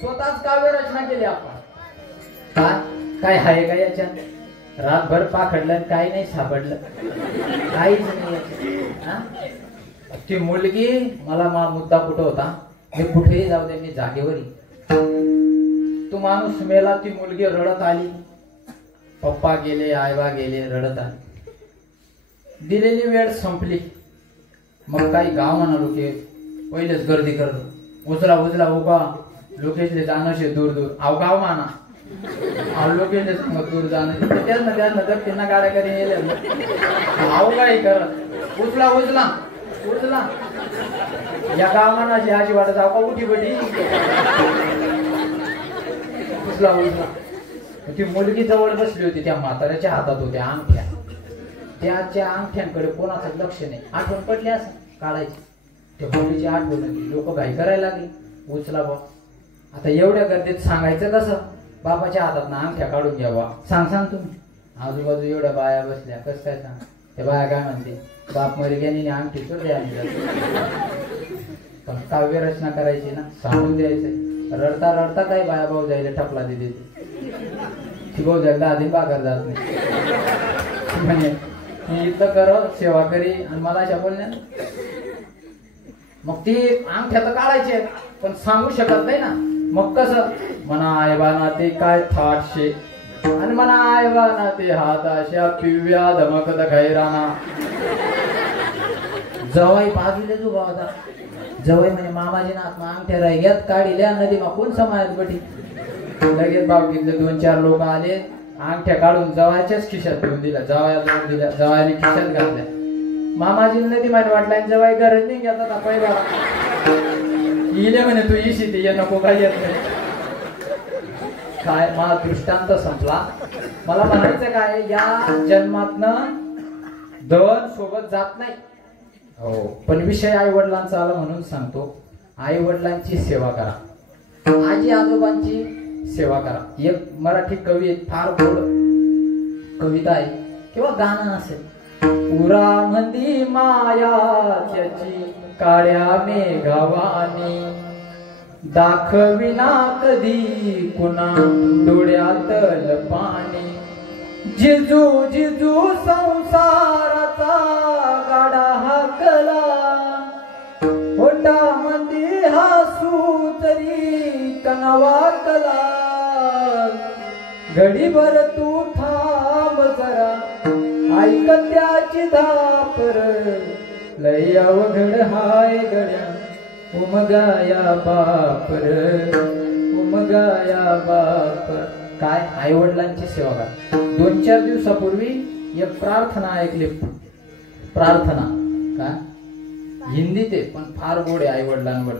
स्वतःच काव्य रचना केली आपण. काय आहे का याच्यात? रातभर पाखडलं, काही नाही सापडलं, काहीच नाही. ती मुलगी मला मुद्दा कुठं होता, मी कुठेही जाऊ दे, मी जागेवरी. तो माणूस मेला, ती मुलगी रडत आली, पप्पा गेले, आईबा गेले, रडत आली. दिलेली वेळ संपली. मग काही गाव म्हणालो की पहिलेच गर्दी करतो, उचला उचला उभा लोकेशले जाणं दूर दूर. अव गाव माना लोकेशले दूर जाणं त्यांना तर त्यांना गाड्या करी येले. अव काय करत, उचला उचला उचला, या गाव मानाची आजी वाटत जाऊ का उठी बटी, उचला उचला. ती मुलगी जवळ बसली होती, त्या म्हाताऱ्याच्या हातात होत्या अंगठ्या. त्याच्या अंगठ्यांकडे कोणाचं लक्ष नाही. आठवण पडली असं काढायची, त्या मुलीची आठवण होती. लोक घाई करायला लागली, उचला बा. आता एवढ्या गर्दीत सांगायचं कसं, बापाच्या हातात ना अंगठ्या काढून घ्यावा. सांग तुम्ही, आजूबाजू एवढ्या बाया बसल्या, कसं काय सांग. त्या बाया काय म्हणते, बाप मरी गेली अंगठी तर द्या. पण काव्य रचना करायची ना, सांगून द्यायचं. रडता रडता काय बाया भाऊ जायला टपला दिली, ती भाऊ जायला आधी बागर जात नाही. म्हणे मी इथं कर सेवा करी आणि मला अशा बोलण्या. मग ती अंगठ्या तर काढायचे पण सांगू शकत नाही ना. मग कसं म्हणा आयबा ना ते काय थाटशे, आणि म्हणा आयबा ना ते हात अशा पिव्या धमकत खैराना. जवाई बाजूला उभा होता. जवाई म्हणे मामाजी ना अंगठ्या राहिल्यात काढिल्या नदीमा कोण समायात बटी. लगेच बाबतीतले 2-4 लोक आले, अंगठ्या काढून जवायच्याच खिशात ठेवून दिल्या. जवायाला दिल्या, जवायाने खिशात घातल्या. मामाजी नदी मध्ये वाटला, जवाई गरज नाही घेतात पहिला इले म्हणे तू इशी ते नको काही येत नाही. काय मला दृष्टांत संपला. मला म्हणायचं काय, या जन्मातनं धन सोबत जात नाही. हो, पण विषय आई वडिलांचा आला म्हणून सांगतो. आई वडिलांची सेवा करा, आजी आजोबांची सेवा करा. एक मराठी कवी फार गोड कविता आहे किंवा गाणं असेल. उरामंदी माया त्याची काळ्या मेघवानी, दाखविना कधी कुणा डोळ्यातल पाणी. जिजू जिजू संसाराचा गाडा हाकला, ओटामंदी हसू तरी कनवाकला. घडीभर तू थांब जरा, ऐक त्याची धापर, लय अवघड हाय गड्या उमगाया बापर, उमगाया बापर. काय आई वडिलांची सेवा करा. 2-4 दिवसापूर्वी एक प्रार्थना ऐकली. प्रार्थना का हिंदीत आहे पण फार गोड आहे. आई वडिलांवर,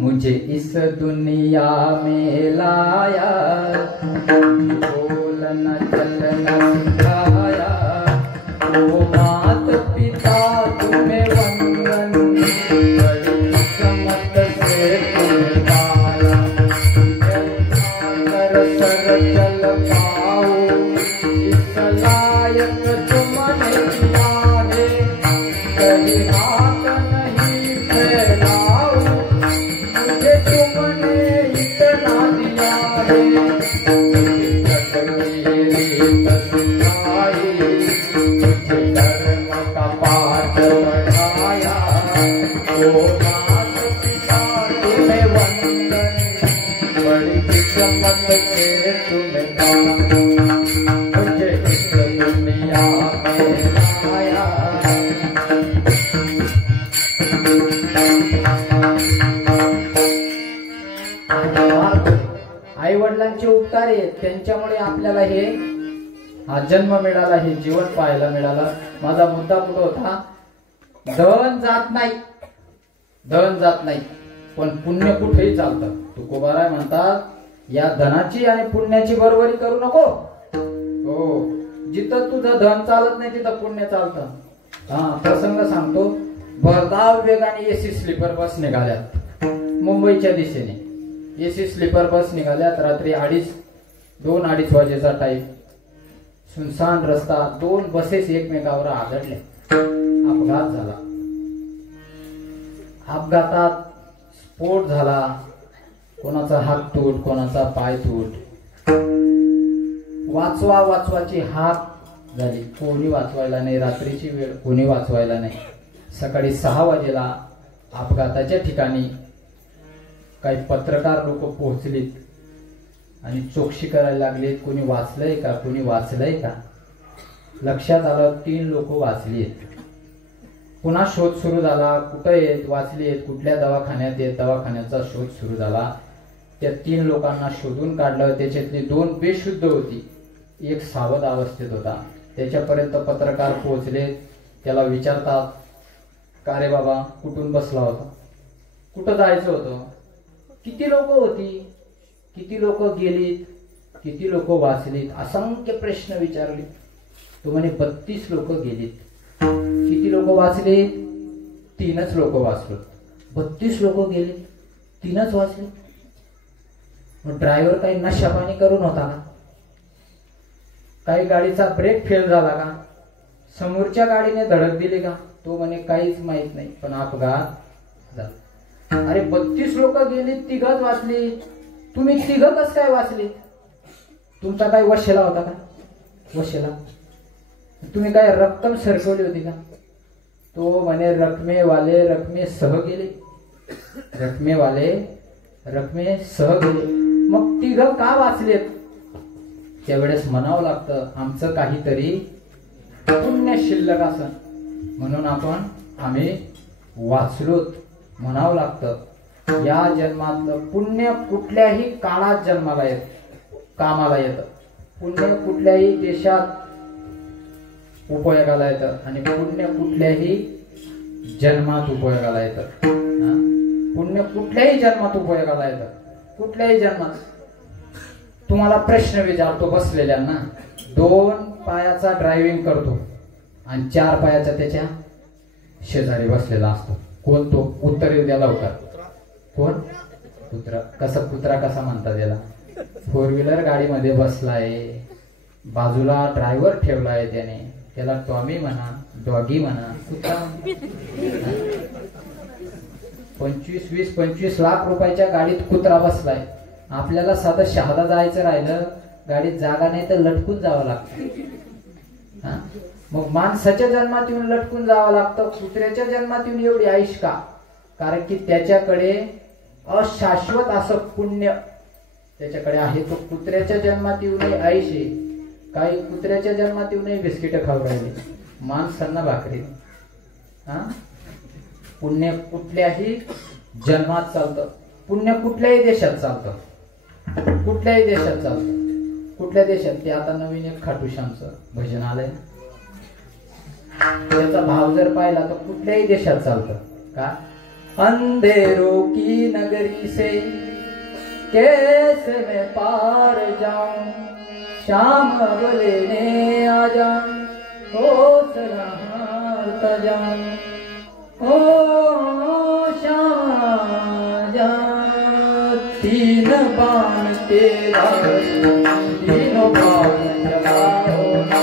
मुझे इस दुनिया में लाया, बोलना चलना सिखाया, ओ मात पिता तुम्हें वंदन, बड़ी किस्मत से तुम्हें पाया. कर सर चल पाओ, इस लायक तुम नहीं आए, कहीं हाथ नहीं फैलाओ, मुझे तुमने इतना दिया है. धर्म का पाठ पढ़ाया, ओ मात पिता तुम्हें वंदन, बड़ी किस्मत से तुम्हें मुझे इस दुनिया में आया। आई वडिलांचे उपकार आहेत, त्यांच्यामुळे आपल्याला हा जन्म मिळाला, हे जीवन पाहायला मिळालं. माझा मुद्दा कुठं होता? धन जात नाही, धन जात नाही, पण पुण्य कुठेही चालतं. तुकोबाराय म्हणतात, या धनाची आणि पुण्याची बरोबरी करू नको. हो, जिथं तुझं धन चालत नाही तिथं पुण्य चालतं. हा प्रसंग सांगतो. भरधाव वेगाने एसी स्लीपर बस निघाल्यात मुंबईच्या दिशेने. एसी स्लीपर बस निघाल्यात. रात्री 2-2:30 वाजेचा टाइम. सुनसान रस्ता. 2 बसेस एकमेकावर आदळल्या. अपघात झाला. अपघातात स्फोट झाला. कोणाचा हात तूट, कोणाचा पाय तूट. वाचवा वाचवाची हाक झाली. कोणी वाचवायला नाही. रात्रीची वेळ, कोणी वाचवायला नाही. सकाळी 6 वाजेला अपघाताच्या ठिकाणी काही पत्रकार लोक पोहोचलीत आणि चौकशी करायला लागले. कोणी वाचलंय का, कोणी वाचलंय का. लक्षात आलं 3 लोक वाचलीत. पुन्हा शोध सुरू झाला. कुठं आहेत, वाचली आहेत, कुठल्या दवाखान्यात आहेत, दवाखान्याचा शोध सुरू झाला. त्या 3 लोकांना शोधून काढलं. त्याच्यातली 2 बेशुद्ध होती, एक सावध अवस्थेत होता. त्याच्यापर्यंत पत्रकार पोहोचले. त्याला विचारतात, का रे बाबा, कुठून बसला होता, कुठं जायचं होतं, किती लोक होती, किती लोक गेलीत, किती लोक वाचलीत. असंख्य प्रश्न विचारले. तो म्हणे 32 लोक गेलीत. किती लोक वाचले? 3च लोक वाचलो. 32 लोक गेले, 3च वाचले. मग ड्रायव्हर काही नशापाणी करून होता का? काही गाडीचा ब्रेक फेल झाला का? समोरच्या गाडीने धडक दिली का? तो म्हणे काहीच माहित नाही, पण अपघात झाला. अरे 32 लोक गेली, 3च वाचली. तुम्ही 3 कसं काय वाचली? तुमचा काय वशेला होता का? वशेला तुम्ही काय रक्कम सरकवली होती का? तो म्हणे रकमेवाले रकमेसह गेले. रकमेवाले रकमेसह गेले. मग 3 का वाचलेत? त्यावेळेस म्हणावं लागतं, आमचं काहीतरी पुण्य शिल्लक असं, म्हणून आम्ही वाचलोत म्हणावं लागतं. या जन्मातलं पुण्य कुठल्याही काळात जन्माला येत, कामाला येतं. पुण्य कुठल्याही देशात उपयोगाला येतं आणि पुण्य कुठल्याही जन्मात उपयोगाला येतं. पुण्य कुठल्याही जन्मात उपयोगाला येतं, कुठल्याही जन्मात. तुम्हाला प्रश्न विचारतो बसलेल्यांना. 2 पायाचा ड्रायव्हिंग करतो आणि 4 पायाचा त्याच्या शेजारी बसलेला असतो. कोण तो? उत्तर येऊ द्या लवकर. कोण? कुत्रा. कुत्रा कसा म्हणता त्याला? 4 व्हीलर गाडीमध्ये बसलाय, बाजूला ड्रायव्हर ठेवलाय त्याला टॉमी म्हणा, डॉगी म्हणा, कुत्रा. 25-20-25 लाख रुपयाच्या गाडीत कुत्रा बसलाय. आपल्याला साधं शहादा जायचं राहिलं, गाडीत जागा नाही तर लटकून जावं लागतं. मग माणसाच्या जन्मात येऊन लटकून जावं लागतं. कुत्र्याच्या जन्मात येऊन एवढी आयुष का? कारण की त्याच्याकडे अशाश्वत असं पुण्य त्याच्याकडे आहे. तो कुत्र्याच्या जन्मात येऊनही आयुष आहे. काही कुत्र्याच्या जन्मात येऊनही बिस्किट खाऊ राहिले, माणसांना भाकरी. पुण्य कुठल्याही जन्मात चालतं. पुण्य कुठल्याही देशात चालतं, कुठल्याही देशात चालतं. कुठल्या देशात? ते आता नवीन एक खाटूश्यामचं भजन आलंय, त्याचा भाव जर पाहिला तर कुठल्याही देशात चालतं. का? अंधेरों की नगरी से कैसे मैं पार जाऊं, शाम अब लेने आ जाऊं, हो सराहता जाऊं, ओ शाम जा. 3 बाण तेरा, तीनों बाण चलाओ ना.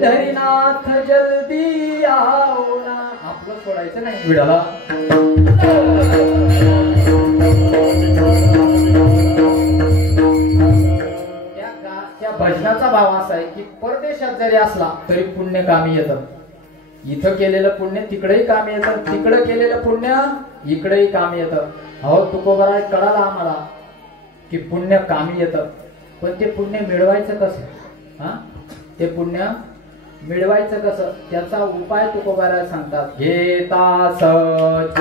पंढरीनाथ जल्दी आओ ना. आपलं सोडायचं नाही विडाला. त्या भजनाचा भाव असा आहे की परदेशात जरी असला तरी पुण्य कामी येतं. इथं केलेलं पुण्य तिकडेही कामी येतं, तिकडं केलेलं पुण्य इकडेही कामी येतं. अहो तुकोबराय कळाला आम्हाला की पुण्य कामी येतं, पण ते पुण्य मिळवायचं कसं? हा, ते पुण्य मिळवायचं कसं त्याचा उपाय तुकोबराय सांगतात. घेता सच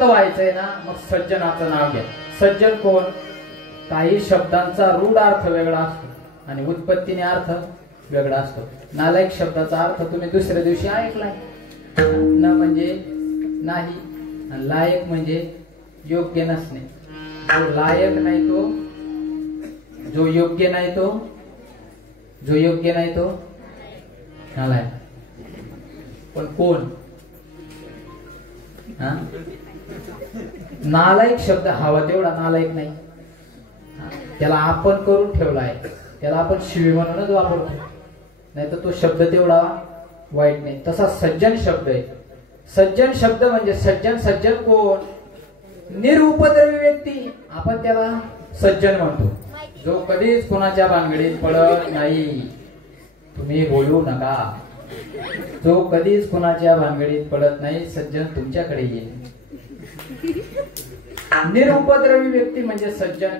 व्हायचंय ना, मग सज्जनाचं नाव घ्या. सज्जन कोण? काही शब्दांचा रूढ अर्थ वेगळा असतो आणि उत्पत्तीने अर्थ वेगळा असतो. नालायक शब्दाचा अर्थ तुम्ही दुसऱ्या दिवशी ऐकलाय. न म्हणजे नाही आणि लायक म्हणजे योग्य नसणे. जो लायक नाही तो, जो योग्य नाही तो, जो योग्य नाही तो नालायक. पण कोण? हा, नालायक शब्द हवा तेवढा नालायक नाही. त्याला आपण करून ठेवलाय, त्याला आपण शिवी म्हणूनच वापरतो, नाही तर तो शब्द तेवढा वाईट नाही. तसा सज्जन शब्द आहे. सज्जन शब्द म्हणजे सज्जन. सज्जन कोण? निरुपद्रवी व्यक्ती, आपण त्याला सज्जन म्हणतो. जो कधीच कोणाच्या भानगडीत पडत नाही. तुम्ही बोलू नका. जो कधीच कोणाच्या भानगडीत पडत नाही सज्जन तुमच्याकडे येईल. निरुपद्रवी व्यक्ती म्हणजे सज्जन.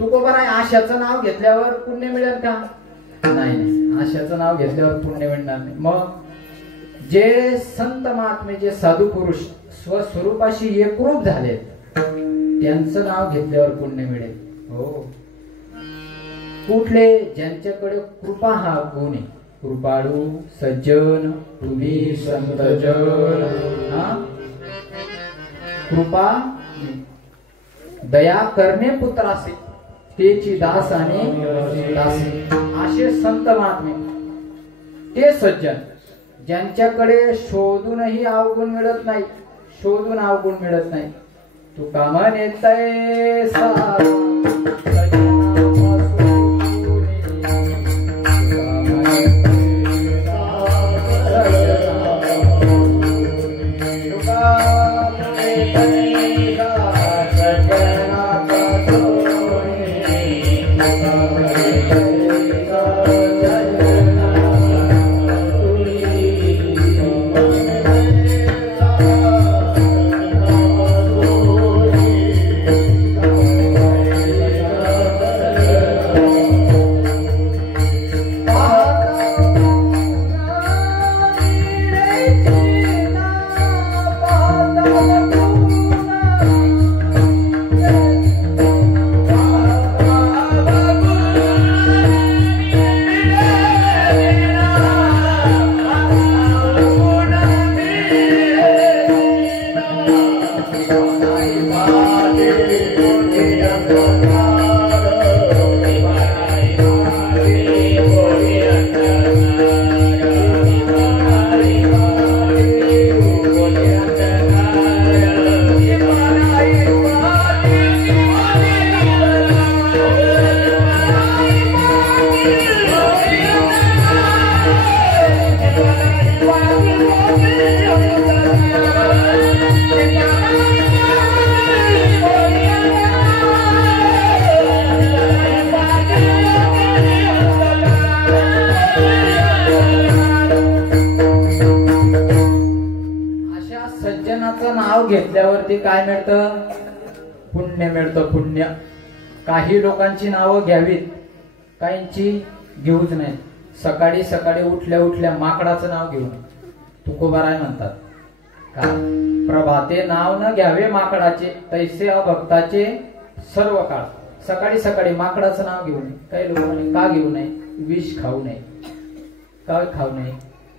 तुकोबाराय आशाचं नाव घेतल्यावर पुण्य मिळेल का? नाही नाही, आशाचं नाव घेतल्यावर पुण्य मिळणार नाही. मग जे संत महात्मे, जे साधू पुरुष स्वस्वरूपाशी एकरूप झाले त्यांचं नाव घेतल्यावर पुण्य मिळेल. हो, कुठले? ज्यांच्याकडे कृपा हा गुण आहे. कृपाळू, सज्जन, तुम्ही संतजन. हा, कृपा, दया करणे पुत्रासे, तेची दास आणि दासी, असे संत महात्मे ते सज्जन. ज्यांच्याकडे शोधूनही अवगुण मिळत नाही, शोधून अवगुण मिळत नाही. तू कामन येतय घेतल्यावरती काय मिळतं? पुण्य मिळतं. पुण्य काही लोकांची नावं घ्यावीत, काहींची घेऊच नाही. सकाळी सकाळी उठल्या उठल्या माकडाचं नाव घेऊन तुकोबाराय म्हणतात का, प्रभाते नाव न घ्यावे माकडाचे, तैसे अभक्ताचे सर्व काळ. सकाळी सकाळी माकडाचं नाव घेऊ नये. काही लोकांनी का घेऊ नये, विष खाऊ नये. काय खाऊ नये,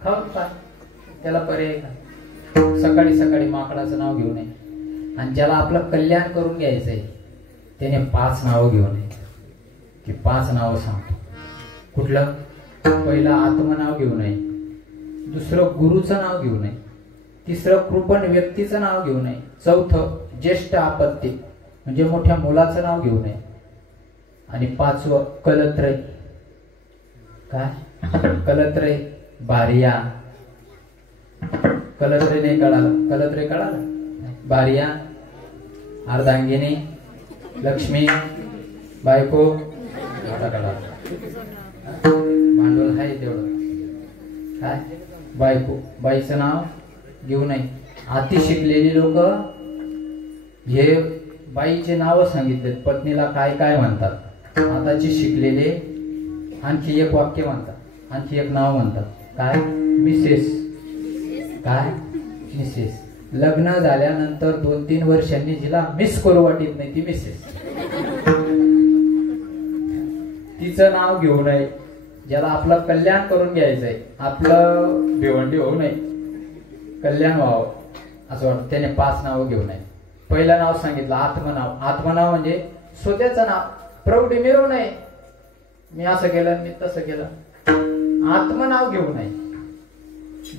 खाऊ काय, त्याला पर्याय का. सकाळी सकाळी माकडाचं नाव घेऊ नये. आणि ज्याला आपलं कल्याण करून घ्यायचंय त्याने 5 नावं घेऊ नये. की 5 नावं सांगतो. कुठलं, पहिलं आत्मनाव घेऊ नये, दुसरं गुरुचं नाव घेऊ नये, तिसरं कृपण व्यक्तीचं नाव घेऊ नये, चौथं ज्येष्ठ आपत्ती म्हणजे मोठ्या मुलाचं नाव घेऊ नये, आणि 5वं कलत्रय. काय, कलत्रय बारिया. कलत्रय नाही कळालं, कलत्रय कळालं. बारिया, अर्धांगिनी, लक्ष्मी, बायको, आता कळालं. भांडवल आहे तेवढं. काय, बायको, बाईचं नाव घेऊ नये. अति शिकलेली लोक हे बाईचे नाव सांगितले, पत्नीला काय काय म्हणतात. आताची शिकलेले आणखी एक वाक्य म्हणतात, आणखी एक नाव म्हणतात. काय, मिसेस. काय, मिसेस. लग्न झाल्यानंतर 2-3 वर्षांनी जिला मिस करू वाटत नाही ती मिसेस. तिचं नाव घेऊ नये. ज्याला आपलं कल्याण करून घ्यायचंय, आपलं भिवंडी होऊ नये, कल्याण व्हावं असं वाटतं, त्याने 5 नावं घेऊ नये. पहिलं नाव सांगितलं आत्मनाव. आत्मनाव म्हणजे स्वतःचं नाव, प्रौढी मिळवू नये. मी असं केलं, मी तसं केलं, आत्मनाव घेऊ नये.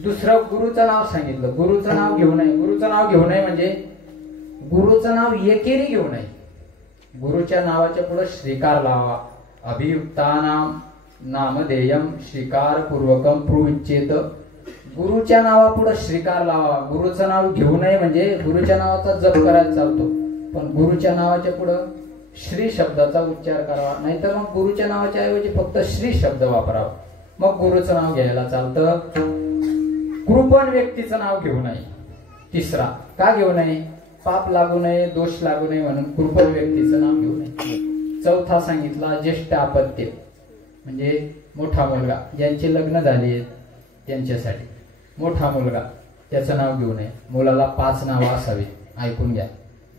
दुसरं गुरुचं नाव सांगितलं, गुरुचं नाव घेऊ नये. गुरुचं नाव घेऊ नये म्हणजे गुरुचं नाव एकेरी घेऊ नये. गुरुच्या नावाच्या पुढे श्रीकार लावा. अभियुक्तानाम नामधेयम श्रीकार पूर्वकम प्रुच्चेत. गुरुच्या नावापुढे श्रीकार लावा. गुरुचं नाव घेऊ नये म्हणजे गुरुच्या नावाचा जप करायला चालतो, पण गुरुच्या नावाच्या पुढे श्री शब्दाचा उच्चार करावा. नाहीतर मग गुरुच्या नावाच्या ऐवजी फक्त श्री शब्द वापरावा, मग गुरुचं नाव घ्यायला चालतं. कृपण व्यक्तीचं नाव घेऊ नये. तिसरा का घेऊ नये, पाप लागू नये, दोष लागू नये म्हणून कृपण व्यक्तीचं नाव घेऊ नये. चौथा सांगितला ज्येष्ठ आपत्य म्हणजे मोठा मुलगा, ज्यांचे लग्न झाले त्यांच्यासाठी. मोठा मुलगा त्याचं नाव घेऊ नये. मुलाला 5 नावं असावीत. ऐकून घ्या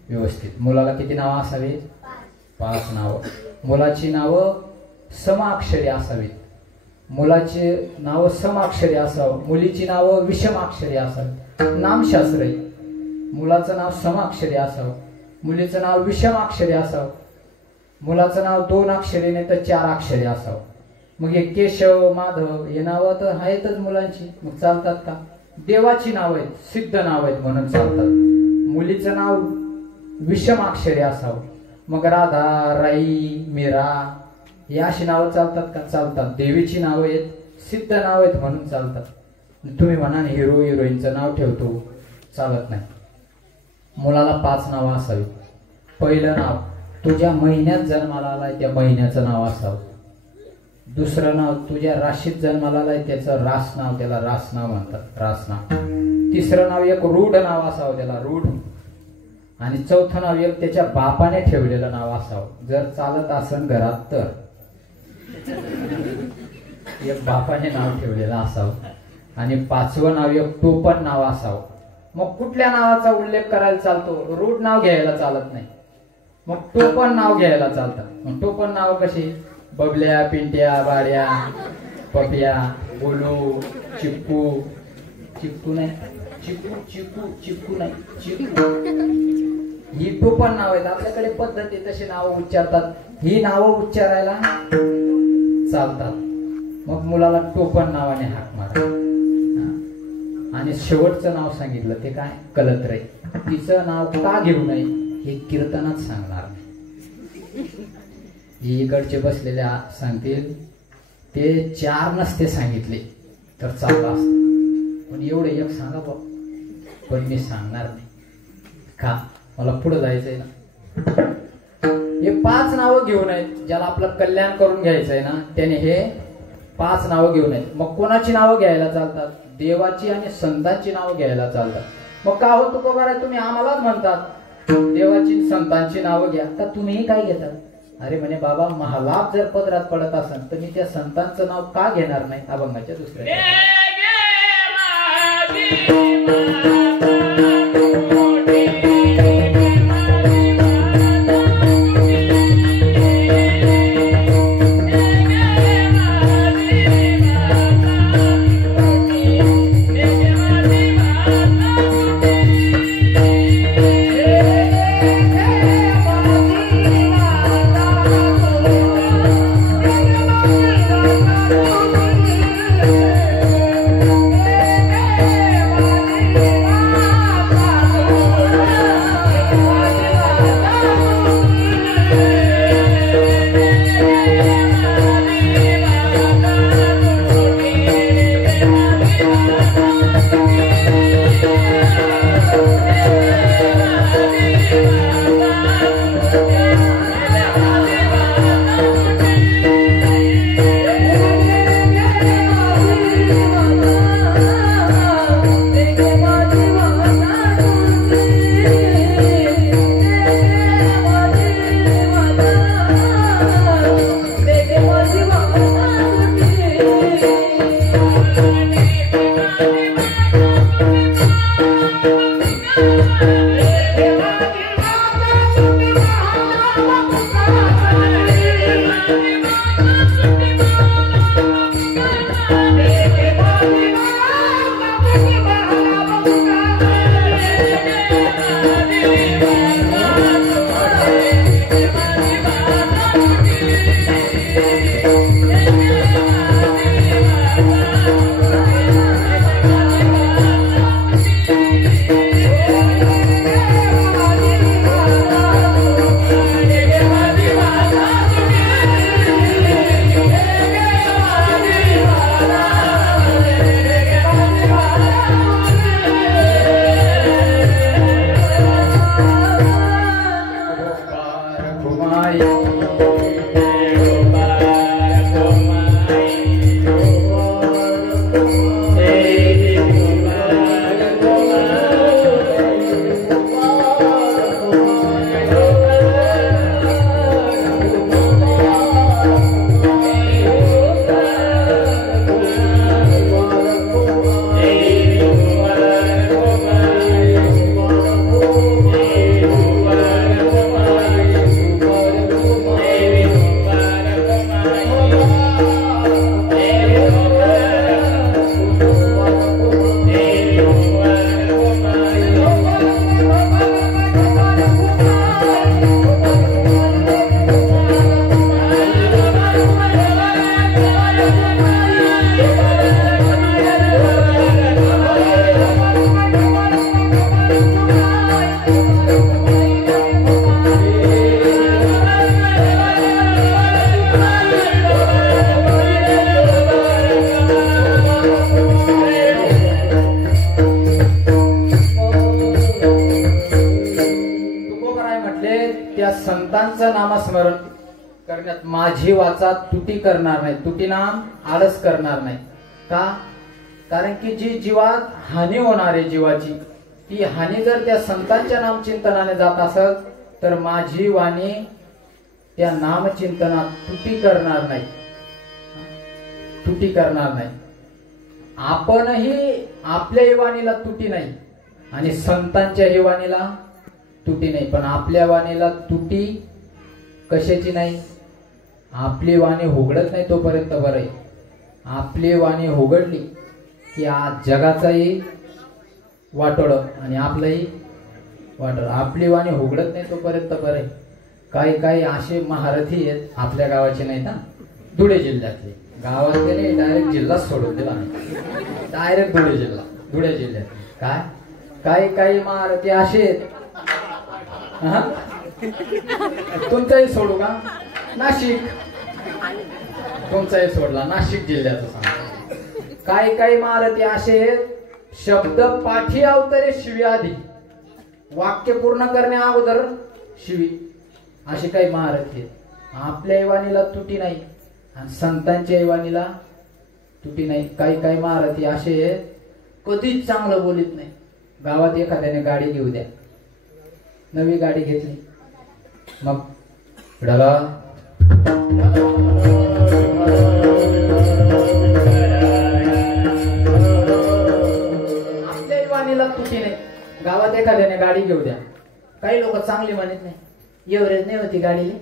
व्यवस्थित. मुलाला किती नावं असावीत, 5 नावं. मुलाची नावं समाक्षरी असावीत. मुलाची नावं समाक्षरी असावं, मुलीची नावं विषमाक्षरी असावीत. नामशास्त्र आहे, मुलाचं नाव समाक्षरी असावं, मुलीचं नाव विषमाक्षरी असावं. मुलाचं नाव 2 अक्षरी नाही तर 4 अक्षरी असावं. मग हे केशव, माधव हे नावं तर आहेतच मुलांची, मग चालतात का. देवाची नाव आहेत, सिद्ध नाव आहेत म्हणून चालतात. मुलीचं नाव विषमाक्षरी असावं. मग राधा, राई, मीरा ही अशी नावं चालतात का, चालतात. देवीची नावं आहेत, सिद्ध नाव आहेत म्हणून चालतात. तुम्ही म्हणा हिरो हिरोईनचं नाव ठेवतो, चालत नाही. मुलाला 5 नावं असावी. पहिलं नाव तुझ्या महिन्यात जन्माला आलाय त्या महिन्याचं नाव असावं. दुसरं नाव तुझ्या राशीत जन्माला आलाय त्याचं रास नाव, त्याला रास नाव म्हणतात, रास नाव. तिसरं नाव एक रूढ नाव असावं, त्याला रूढ. आणि चौथं नाव एक त्याच्या बापाने ठेवलेलं नाव असावं, जर चालत असन घरात तर. एक बापाने नाव ठेवलेलं असावं. आणि 5वं नाव एक टोपण नाव असावं. मग कुठल्या नावाचा उल्लेख करायला चालतो, रूढ नाव घ्यायला चालत नाही, मग टोपण नाव घ्यायला चालतं. मग टोपण नाव कशी, बबल्या, पिंट्या, बाड्या, पपिया, बोलू, चिक्कू. चिक्कू नाही, चिक्कू चिक्कू चिक्कू नाही, चिक्कू. ही टोपण नाव आहेत. आपल्याकडे पद्धती तशी नावं उच्चारतात, ही नावं उच्चारायला चालतात. मग मुलाला टोपण नावाने हाक मारा. आणि शेवटचं नाव सांगितलं ते काय, कलत्रय. तिचं नाव का घेऊ नये हे कीर्तनात सांगणार. इकडचे बसलेले सांगतील ते 4 नसते सांगितले तर चाललं असत, पण एवढे एक सांगा बा, पण मी सांगणार नाही का, मला पुढे जायचंय ना. हे 5 नावं घेऊ नयेत. ज्याला आपलं कल्याण करून घ्यायचंय ना त्याने हे 5 नावं घेऊ नयेत. मग कोणाची नावं घ्यायला चालतात, देवाची आणि संतांची नावं घ्यायला चालतात. मग का हो तुकोबाराय तुम्ही आम्हालाच म्हणतात देवाची संतांची नावं घ्या, का तुम्हीही काय घेतात. अरे म्हणे बाबा महालाभ जर पदरात पडत असेल तर मी त्या संतांचं नाव का घेणार नाही. अभंगाच्या दुसऱ्या संतांचं नामस्मरण करण्यात माझी वाचा तुटी करणार नाही. तुटी नाम आळस करणार नाही. का? कारण की जी जीवात हानी होणार आहे जीवाची, ती हानी जर त्या संतांच्या नामचिंतनाने जात असेल तर माझी वाणी त्या नामचिंतनात तुटी करणार नाही. तुटी करणार नाही. आपणही आपल्या वाणीला तुटी नाही आणि संतांच्या वाणीला तुटी नाही. पण आपल्या वाणीला तुटी कशाची नाही? आपली वाणी होगडत नाही तोपर्यंत बरं आहे. आपली वाणी होगडली की आज जगाचाही वाटोळ आणि आपलंही वाटोळ. आपली वाणी होगडत नाही तोपर्यंत बरं आहे. काही काही असे महारथी आहेत आपल्या गावाचे नाही ना, धुळे जिल्ह्यातले. गावातले नाही, डायरेक्ट जिल्हा सोडून दिला नाही, डायरेक्ट धुळे जिल्हा. धुळे जिल्ह्यात काय काही काही महारथी असे आहेत. तुमचाही सोडू का? नाशिक. तुमचाही सोडला, नाशिक जिल्ह्याचं सांग. काही काही महारथी असे शब्द पाठी अवतरे शिवी आधी, वाक्य पूर्ण करण्या अगोदर शिवी. असे काही महारथी आहेत. आपल्या वाणीला तुटी नाही आणि संतांच्या वाणीला तुटी नाही. काही काही महारथी असे कधीच चांगलं बोलत नाही. गावात एखाद्याने गाडी घेऊ द्या, नवी गाडी घेतली, मग आपल्याही वाणीला तुटी नाही. गावात एखाद्याने गाडी घेऊ द्या, काही लोक चांगली म्हणत नाही, एव्हरेज नाही होती गाडीला,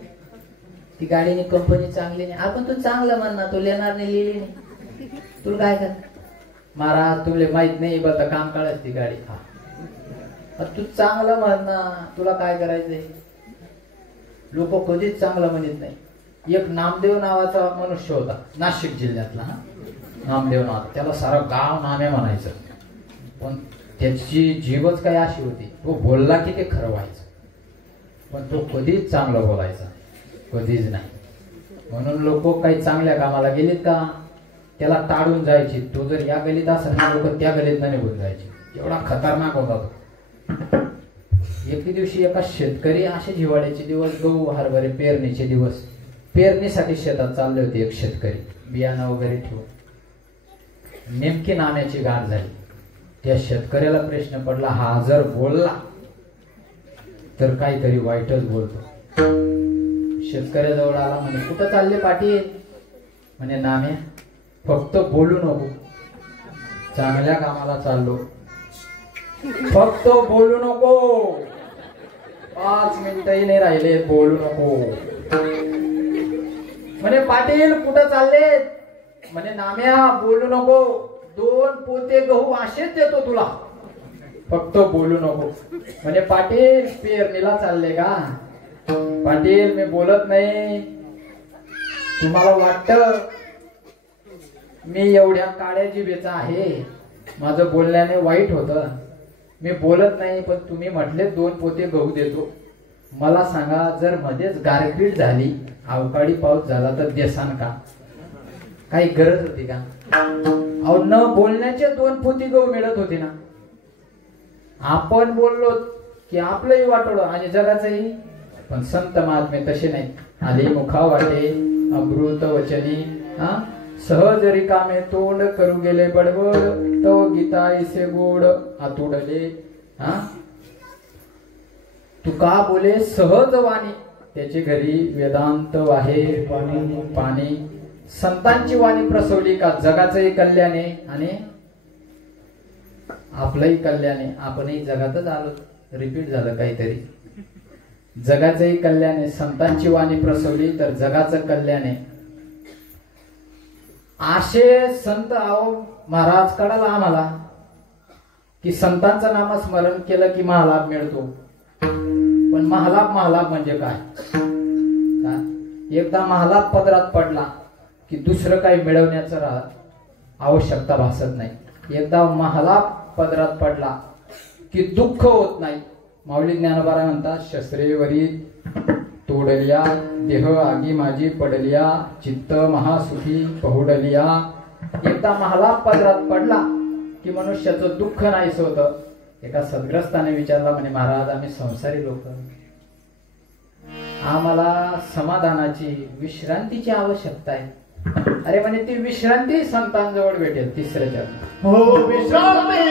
ती गाडीने कंपनी चांगली नाही. आपण तू चांगलं म्हण ना, तू लेणार नाही, लिहिली नाही, तुला काय कर महाराज तुला माहित नाही बघा काम काढायची ती गाडी. हा तू चांगलं म्हण ना, तुला काय करायचंय. लोक कधीच चांगलं म्हणत नाही. एक नामदेव नावाचा मनुष्य होता नाशिक जिल्ह्यातला. नामदेव नाव, त्याला सारं गाव नामे म्हणायचं, पण त्याची जीवच काय अशी होती, तो बोलला की ते खरं व्हायचं, पण तो कधीच चांगलं बोलायचा, कधीच नाही. म्हणून लोक काही चांगल्या कामाला गेलेत का त्याला टाळून जायची. तो जर या गलीत असेल ना, लोक त्या गलीत निघून जायचे. एवढा खतरनाक होता तो. एके दिवशी एका शेतकरी, असे हिवाळ्याचे दिवस, गहू हरभरे पेरणीचे दिवस, पेरणीसाठी शेतात चालले होते. एक शेतकरी बियाणं वगैरे ठेवून, नेमकी नाम्याची गाठ झाली. त्या शेतकऱ्याला प्रश्न पडला, हा जर बोलला तर काहीतरी वाईटच बोलतो. शेतकऱ्याजवळ आला, म्हणे कुठं चालले पाटील. म्हणे नाम्या फक्त बोलू नको, चांगल्या कामाला चाललो, फक्त बोलू नको, 5 मिनिटही नाही राहिले, बोलू नको. म्हणे पाटील कुठं चालले. म्हणे नाम्या बोलू नको, 2 पोते गहू असेच देतो तुला, फक्त बोलू नको. म्हणे पाटील पेरणीला चालले का. पाटील मी बोलत नाही, तुम्हाला वाटतं मी एवढ्या काळ्या जिभेचा आहे, माझं बोलण्याने वाईट होतं, मी बोलत नाही, पण तुम्ही म्हटले 2 पोते गहू देतो. मला सांगा जर मध्येच गारपीट झाली, अवकाळी पाऊस झाला तर देसान का. काही गरज होती का. अहो न बोलण्याचे 2 पोती गहू मिळत होते ना. आपण बोललो की आपलंही वाटोळं आणि जगाचंही. पण संत महात्मे तसे नाही. आले मुखा वाटे अमृत वचनी, सहज रिकामे तोंड करू गेले बडबड, तो गीता इसे गोड आतुडले. तुका बोले सहज वाणी, त्याची घरी वेदांत वाहे पाणी. संतांची वाणी प्रसवली का जगाचंही कल्याणे आणि आपलंही कल्याणे. आपणही जगातच आलो, रिपीट झालं काहीतरी. जगाचंही कल्याणे, संतांची वाणी प्रसवली तर जगाचं कल्याणे. असे संत आहो महाराज कळाला आम्हाला की संतांचं नामस्मरण केलं की महालाभ मिळतो. पण महालाभ म्हणजे काय. एकदा महालाभ पदरात पडला की दुसरं काही मिळवण्याचं आवश्यकता भासत नाही. एकदा महालाभ पदरात पडला की दुःख होत नाही. माऊली ज्ञानोबा म्हणतात, शस्त्रेवरी तोडलिया देह आगी माझी पडलिया, चित्त महासुखी पहुडलिया. एकदा महालाभ पदरात पडला की मनुष्याचं दुःख नाहीस होतं. एका सद्ग्रस्ताने विचारला, म्हणे महाराज आम्ही संसारी लोक, आम्हाला समाधानाची विश्रांतीची आवश्यकता आहे. अरे म्हणे ती विश्रांती संतांजवळ भेटेल. तिसरं जग हो विश्रांती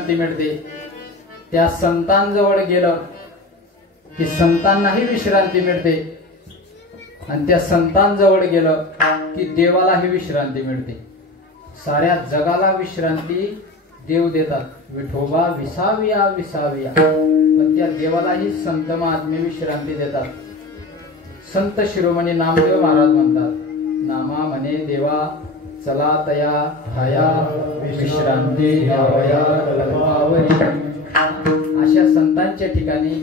विश्रांती मिळते. त्या संतांजवळ गेलं की संतांनाही विश्रांती मिळते आणि त्या संतांजवळ गेलं की देवालाही विश्रांती मिळते. साऱ्या जगाला विश्रांती देव देतात. विठोबा विसाविया विसाविया, पण त्या देवालाही संत महात्मे विश्रांती देतात. संत शिरोमणी नामदेव महाराज म्हणतात, नामा म्हणे देवा चला तया हया विश्रांती घ्यावया कल्पावरी. अशा संतांच्या ठिकाणी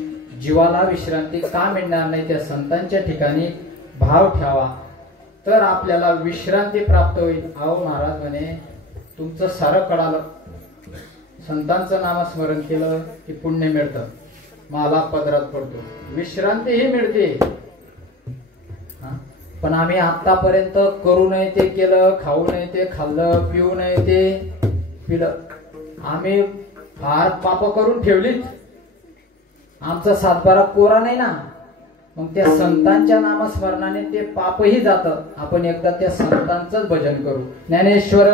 जीवाला विश्रांती का मिळणार नाही? त्या संतांच्या ठिकाणी भाव ठेवा तर आपल्याला विश्रांती प्राप्त होईल. अहो महाराज म्हणे तुमचं सारं कळालं, संतांचं नामस्मरण केलं की पुण्य मिळतं, माला पदरात पडतो, विश्रांतीही मिळते. पण आम्ही आतापर्यंत करू नये ते केलं, खाऊ नये ते खाल्लं, पिऊ नये ते पिलं. आम्ही फार पाप करून ठेवलीच, आमचा सातबारा कोरा नाही ना. मग त्या संतांच्या नामस्मरणाने ते पापही जातं. आपण एकदा त्या संतांचंच भजन करू. ज्ञानेश्वर